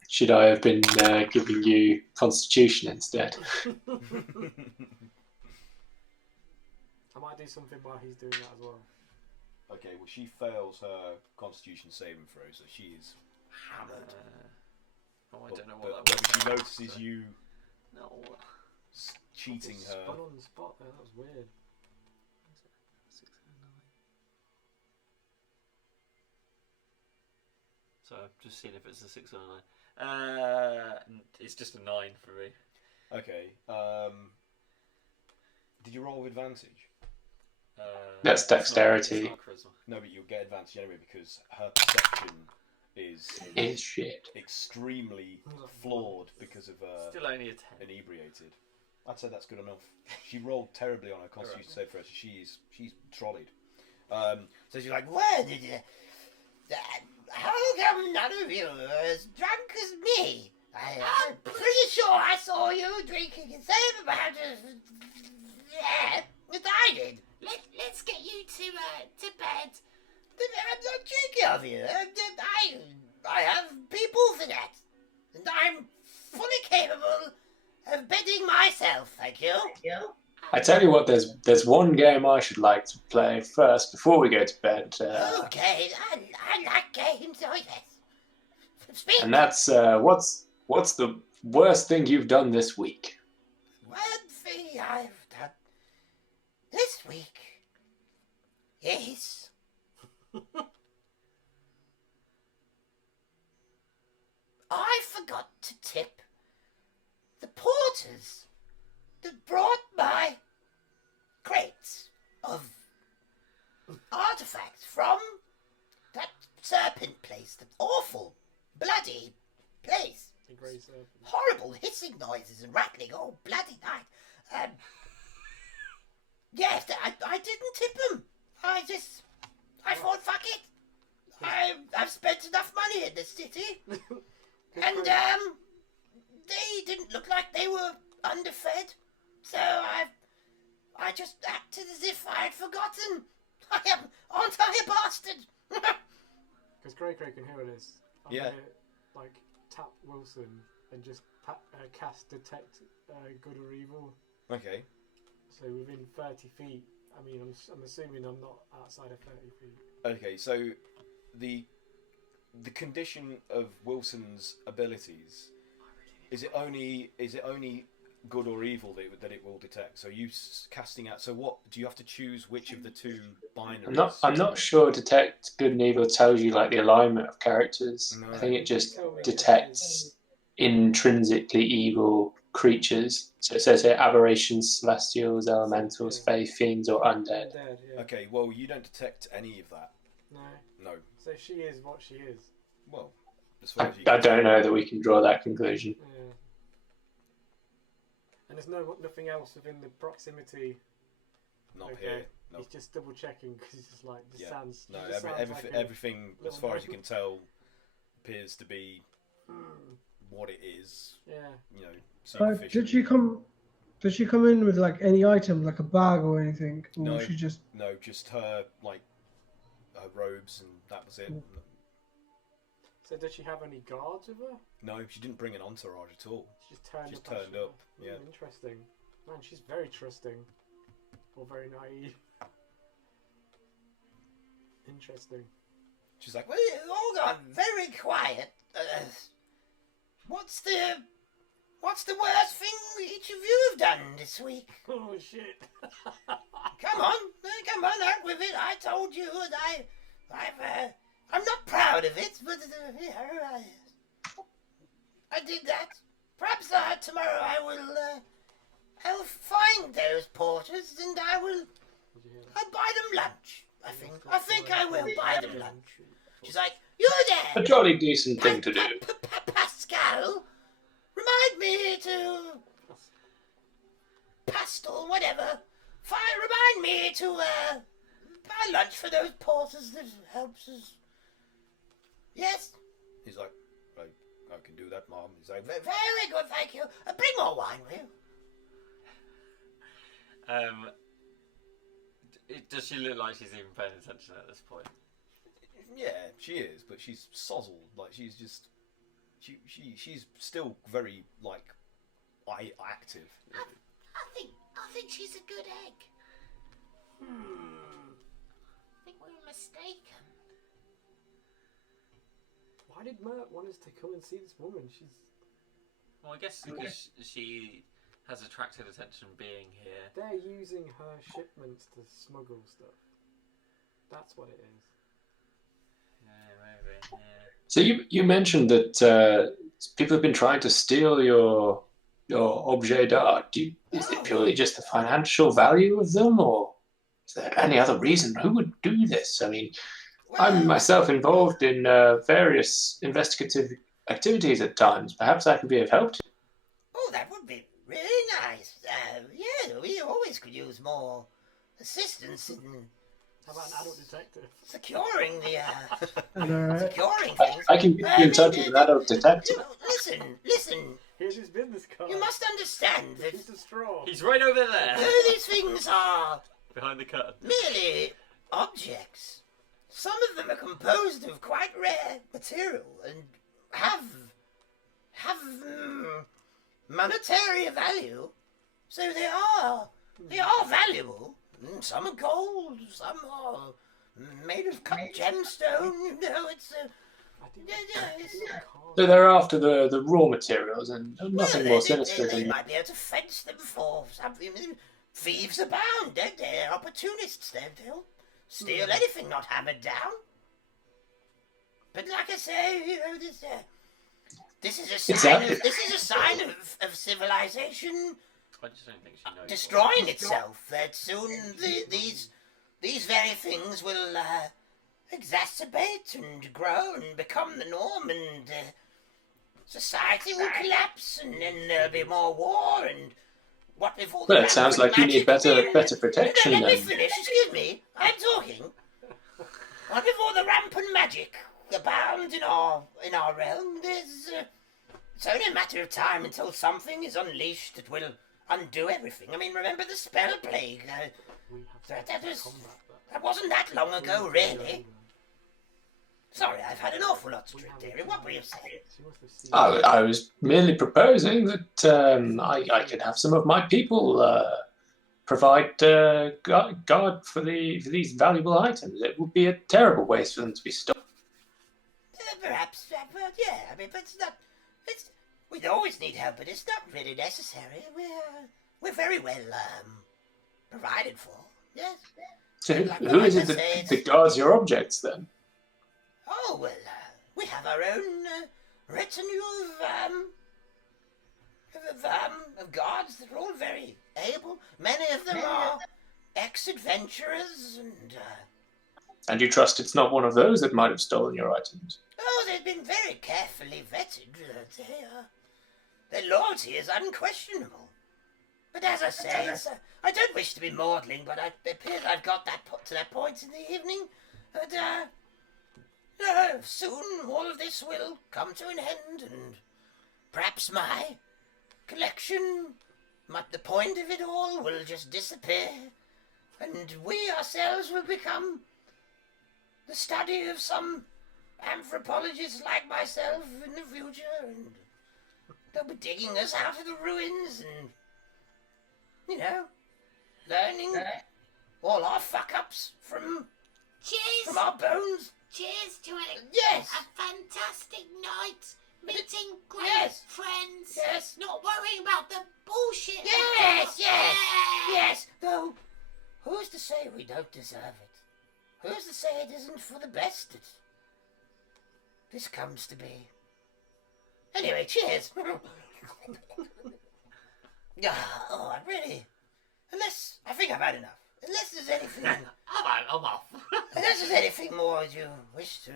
Should I have been giving you Constitution instead? I might do something while he's doing that as well. Okay, well she fails her Constitution saving throw, so she is hammered. I don't know what that was. She notices you cheating her. Spun on the spot there, that was weird. So just seeing if it's a 6 or a 9. It's just a 9 for me. Okay. Did you roll with advantage? That's dexterity. No, but you'll get advantage anyway because her perception is shit. Extremely flawed because of still only a 10. Inebriated. I'd say that's good enough. She rolled terribly on her Constitution save throw, so she's trolleyed. So she's like, "Where did you? How come none of you are as drunk as me? I'm pretty sure I saw you drinking the same amount as I did. Let's get you to bed. I'm not cheeky of you. tell you what, there's one game I should like to play first before we go to bed. Okay, I like games, oh yes. Speak. And that's what's the worst thing you've done this week? One thing I've done this week is I forgot to tip the porters that brought my crates of artifacts from that serpent place, the awful, bloody place. The grey serpent. Horrible hissing noises and rattling all bloody night. Yes, I didn't tip them. I thought, fuck it. I've spent enough money in this city. And, they didn't look like they were underfed. So I just acted as if I had forgotten. Aren't I a bastard? Because Cray can hear this. I'm Yeah. gonna, like, tap Wilson and just cast detect good or evil. Okay. So within 30 feet. I mean, I'm assuming I'm not outside of 30 feet. Okay, so the condition of Wilson's abilities is it only good or evil that it will detect? So you casting out. So what do you have to choose? Which of the two binaries? I'm not sure detect good and evil tells you like the alignment of characters. No. I think it just detects intrinsically evil creatures. So it says here aberrations, celestials, elementals, fae, fiends, or undead. Undead, yeah. Okay, well you don't detect any of that. No. No. So she is what she is. Well, as far as you I can don't know that we can draw that conclusion. Yeah. And there's nothing else within the proximity. Not Okay. here. No. He's just double checking because he's just like, this Yeah. sounds. No. this sounds like a Everything, as little far as you dog. can tell, appears to be Hmm. what it is. Yeah. You know, Did superficially. she come in with like any item, like a bag or anything? Or No. was she just No, just her her robes, and that was it. So did she have any guards with her? No, she didn't bring an entourage at all. She just turned She's up. turned up, yeah. Interesting. Man, she's very trusting. Or very naive. Interesting. She's like, Well, you've all gone very quiet. What's the worst thing each of you have done this week? Oh shit. Come on, out with it. I told you that I'm not proud of it, but you know, I did that. Perhaps tomorrow I will find those porters and I'll buy them lunch. I think I will buy them lunch. She's like, you're there. A jolly decent thing to do. Pascal, remind me to pastel, whatever. Remind me to buy lunch for those porters. That helps us. Yes, he's like, I can do that, Mom. He's like, very good, thank you. Bring more wine, will you? Does she look like she's even paying attention at this point? yeah, she is, but she's sozzled. Like she's just, she's still very like, active. I think she's a good egg. I think we were mistaken. Why did Mert want us to come and see this woman? She's. Well, I guess because she has attracted attention being here. They're using her shipments to smuggle stuff. That's what it is. Yeah, maybe. Yeah. So you mentioned that people have been trying to steal your objet d'art. Is it purely just the financial value of them, or is there any other reason? Who would do this? I mean, I'm myself involved in various investigative activities at times. Perhaps I can be of help to you. Oh, that would be really nice. Yeah, we always could use more assistance in How about an adult detective? securing the Alright. securing things. I can get you in touch with an adult detective. Listen. Here's his business card. You must understand that Piece of straw. He's right over there, these things are behind the curtain. merely objects. Some of them are composed of quite rare material and have monetary value. So they are They are valuable. Some are gold, some are made of cut gemstone. You know, it's So they're after the raw materials and nothing more sinister they than. might be able to fence them for something. Thieves abound. They're opportunists. They'll steal anything not hammered down. But like I say, you know, this is a sign of civilization I just don't think she knows. destroying itself. That soon these very things will exacerbate and grow and become the norm, and society will collapse, and then there'll be more war and what with all the. Well, it sounds like you need better protection. Let me finish. Excuse me. I'm talking. What with all the rampant magic abound in our realm, it's only a matter of time until something is unleashed that will undo everything. I mean, remember the spell plague? That wasn't that long ago, really. Sorry, I've had an awful lot to drink, dearie. What were you saying? I was merely proposing that I could have some of my people provide guard for these valuable items. It would be a terrible waste for them to be stolen. Perhaps, yeah. I mean, but it's not. We'd always need help, but it's not really necessary. We're very well provided for. Yes. So who is it that guards your objects then? Oh well, we have our own retinue of guards that are all very able. Many of them are ex-adventurers, and. And you trust it's not one of those that might have stolen your items? Oh, they've been very carefully vetted. Their loyalty is unquestionable. But as I say, I don't wish to be maudling, but it appears I've got to that point in the evening. And soon all of this will come to an end, and perhaps my collection, the point of it all, will just disappear, and we ourselves will become the study of some anthropologists like myself in the future, and they'll be digging us out of the ruins and, you know, learning all our fuck-ups from our bones. Cheers to it. Yes. A fantastic night. Meeting great friends. Yes. Not worrying about the bullshit. Yes. Though, who's to say we don't deserve it? Who's to say it isn't for the best that this comes to be? Anyway, cheers. I really... I think I've had enough. Unless there's anything... I'm off. Unless there's anything more you wish to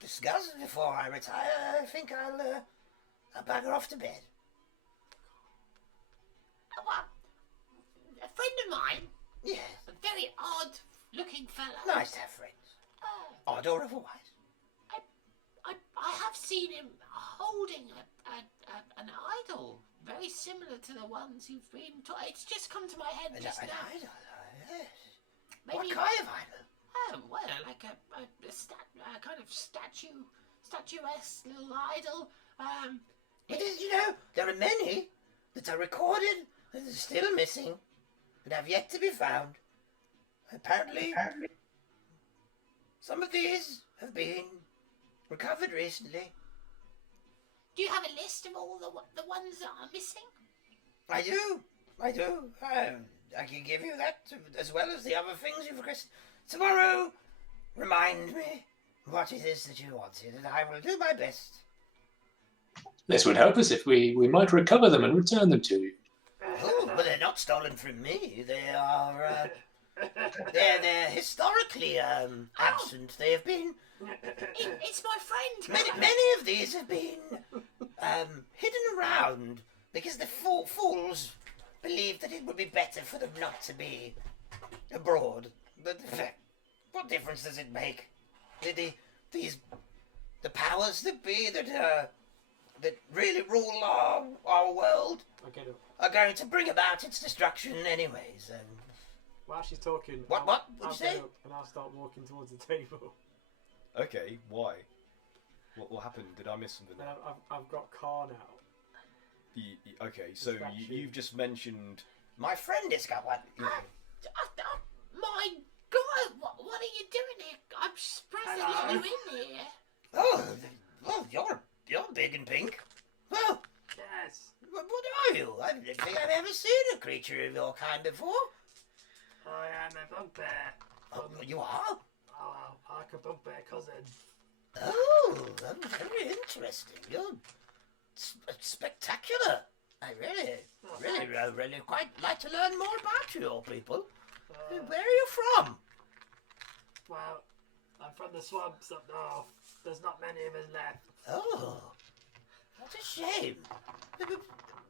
discuss before I retire, I think I'll bugger off to bed. A friend of mine, Yes. a very odd-looking fellow. Nice to have friends. Odd or otherwise. I have seen him holding an idol very similar to the ones you've been taught. It's just come to my head just now. An idol? Yes. Maybe, What kind of idol? Well, like a kind of statuesque little idol. But you know, there are many that are recorded that are still missing, that have yet to be found. Apparently, some of these have been recovered recently. Do you have a list of all the ones that are missing? I do. I can give you that, as well as the other things you've requested. Tomorrow, remind me what it is that you wanted, and I will do my best. This would help us if we might recover them and return them to you. Oh, but they're not stolen from me. They are, they're historically, absent. They have been... It's my friend. Many of these have been, hidden around, because the fools believed that it would be better for them not to be abroad. But what difference does it make? The powers that be that really rule our world are going to bring about its destruction anyways. While she's talking, What did you say? Get up and I'll start walking towards the table. Okay, why? What happened? Did I miss something? And I've got Car now. Okay, so you've just mentioned My friend has got one. My God, what are you doing here? I'm surprised they let you in here. Oh, well, you're big and pink. Well, Yes. what are you? I don't think I've ever seen a creature of your kind before. I am a bugbear. Oh, you are? Oh, like a bugbear cousin. Oh, that's very interesting. You're spectacular. I really quite like to learn more about your people. Where are you from? Well, I'm from the swamps up north. There's not many of us left. Oh, what a shame.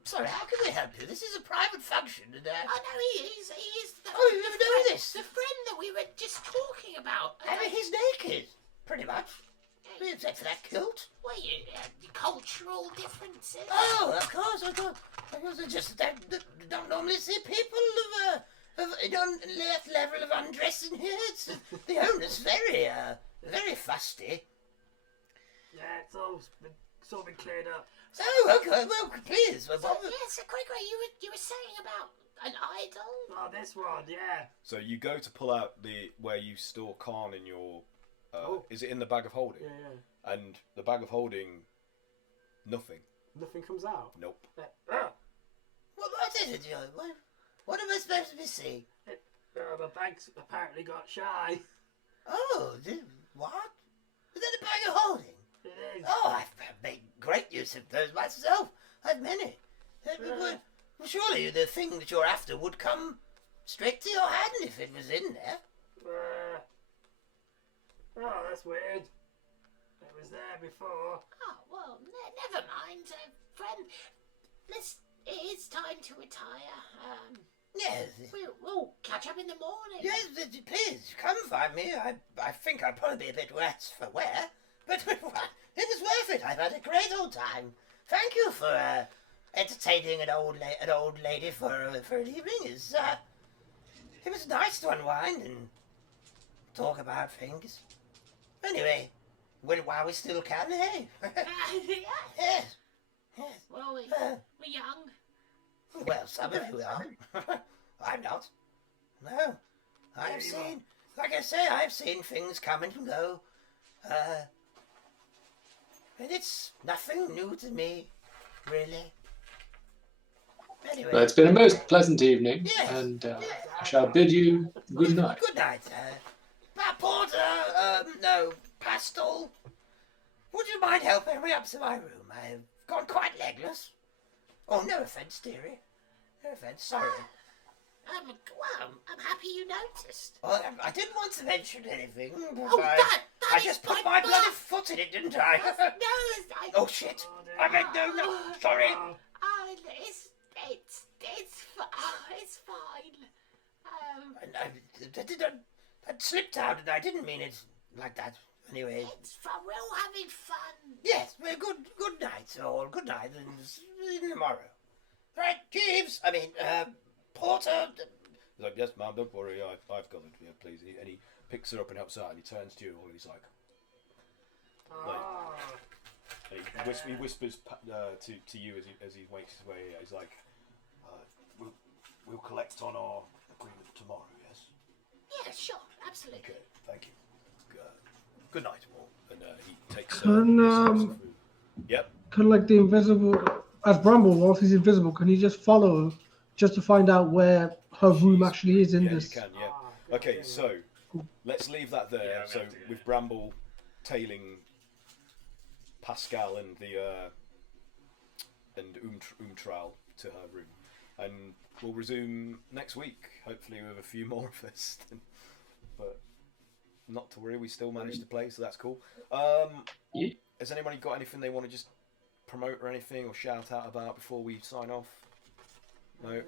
Sorry, how can we help you? This is a private function. And, I know he is the, oh, you know this? the friend that we were just talking about. I mean, he's naked, pretty much. Except for that kilt. Well, cultural differences. Oh, of course. I just don't normally see people of that level of undress in here. The owner's very fusty. Yeah, it's all been cleared up. Oh, okay. Well, please. So quickly, you were saying about an idol. Oh, this one, yeah. So you go to pull out where you store Khan in your. Is it in the bag of holding? Yeah. And the bag of holding, nothing. Nothing comes out. Nope. What is it, Joe? What am I supposed to be seeing? The bank's apparently got shy. Oh, what? Is that a bag of holding? It is. Oh, I've made great use of those myself. I've many. Well, surely the thing that you're after would come straight to your hand if it was in there. Oh, that's weird. It was there before. Oh, well, never mind, friend. It is time to retire. Yes. We'll catch up in the morning. Yes, please, come find me. I think I'd probably be a bit worse for wear, but it was worth it. I've had a great old time. Thank you for entertaining an old lady for an evening. It was nice to unwind and talk about things. Anyway, while we still can, hey? Yes. Well, we're young. Well, some of you are. I'm not. No. I've seen, like I say, I've seen things come and go. And it's nothing new to me, really. Anyway. Well, it's been a most pleasant evening, Yes. and I shall bid you good night. Good night, Porter, no, Pastel. Would you mind helping me up to my room? I've gone quite legless. Oh, no offence, dearie. No offence, sorry. Well, I'm happy you noticed. Well, I didn't want to mention anything. Oh, I just put my bloody foot in it, didn't I? No, Oh, shit. I meant no, sorry. It's fine. I slipped out and I didn't mean it like that. Anyway. It's fun. We're all having fun. Yes, well, good night, all. Good night, and see you tomorrow. Right, Jeeves, Porter. He's like, yes, ma'am, don't worry, I've got it, yeah, please. And he picks her up and helps her out, and he turns to you, and he's like, and he whispers to you as he makes his way. He's like, we'll collect on our agreement tomorrow, yes? Yeah, sure, absolutely. Okay, thank you. Good night, all. And he takes. Yep. Can like the invisible, as Bramble, whilst he's invisible, can he just follow her just to find out where her room actually is in this? You can, yeah. Okay, so let's leave that there. Yeah, so with Bramble tailing Pascal and Umtral to her room, and we'll resume next week, hopefully with a few more of us. But not to worry, we still managed to play, so that's cool. Has anybody got anything they want to just promote or anything or shout out about before we sign off? No.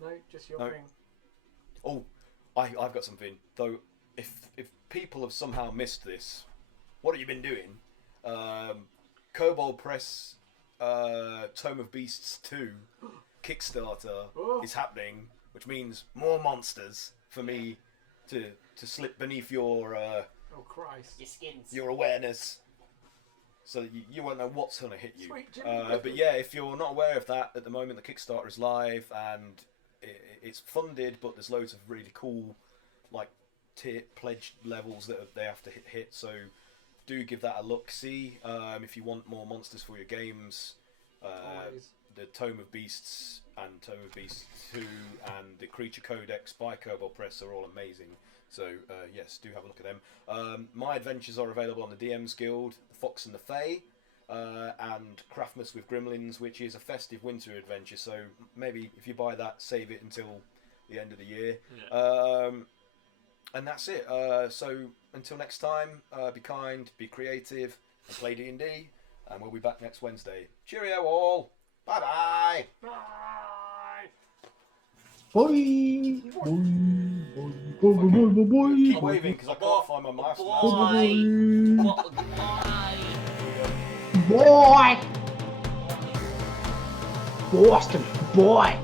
No, just your No. thing. Oh, I've got something though. If people have somehow missed this, what have you been doing? Kobold Press Tome of Beasts 2 Kickstarter is happening, which means more monsters for me to slip beneath your Oh Christ! Your skins. your awareness. so that you won't know what's going to hit you. Sweet Jimmy But yeah, if you're not aware of that, at the moment the Kickstarter is live and it's funded, but there's loads of really cool like tier pledge levels that they have to hit. So do give that a look. See if you want more monsters for your games. Always. The Tome of Beasts and Tome of Beasts 2 and the Creature Codex by Kerbal Press are all amazing. So yes, do have a look at them. My adventures are available on the DM's Guild, The Fox and the Fae, and Craftmas with Gremlins, which is a festive winter adventure. So maybe if you buy that, save it until the end of the year. Yeah. And that's it. So until next time, be kind, be creative, and play D&D. And we'll be back next Wednesday. Cheerio all! Bye-bye! Bye. Boy, boy, boy, boy, boy, boy, boy. Keep waving because I can't find my mouse. Boy, Boston, boy.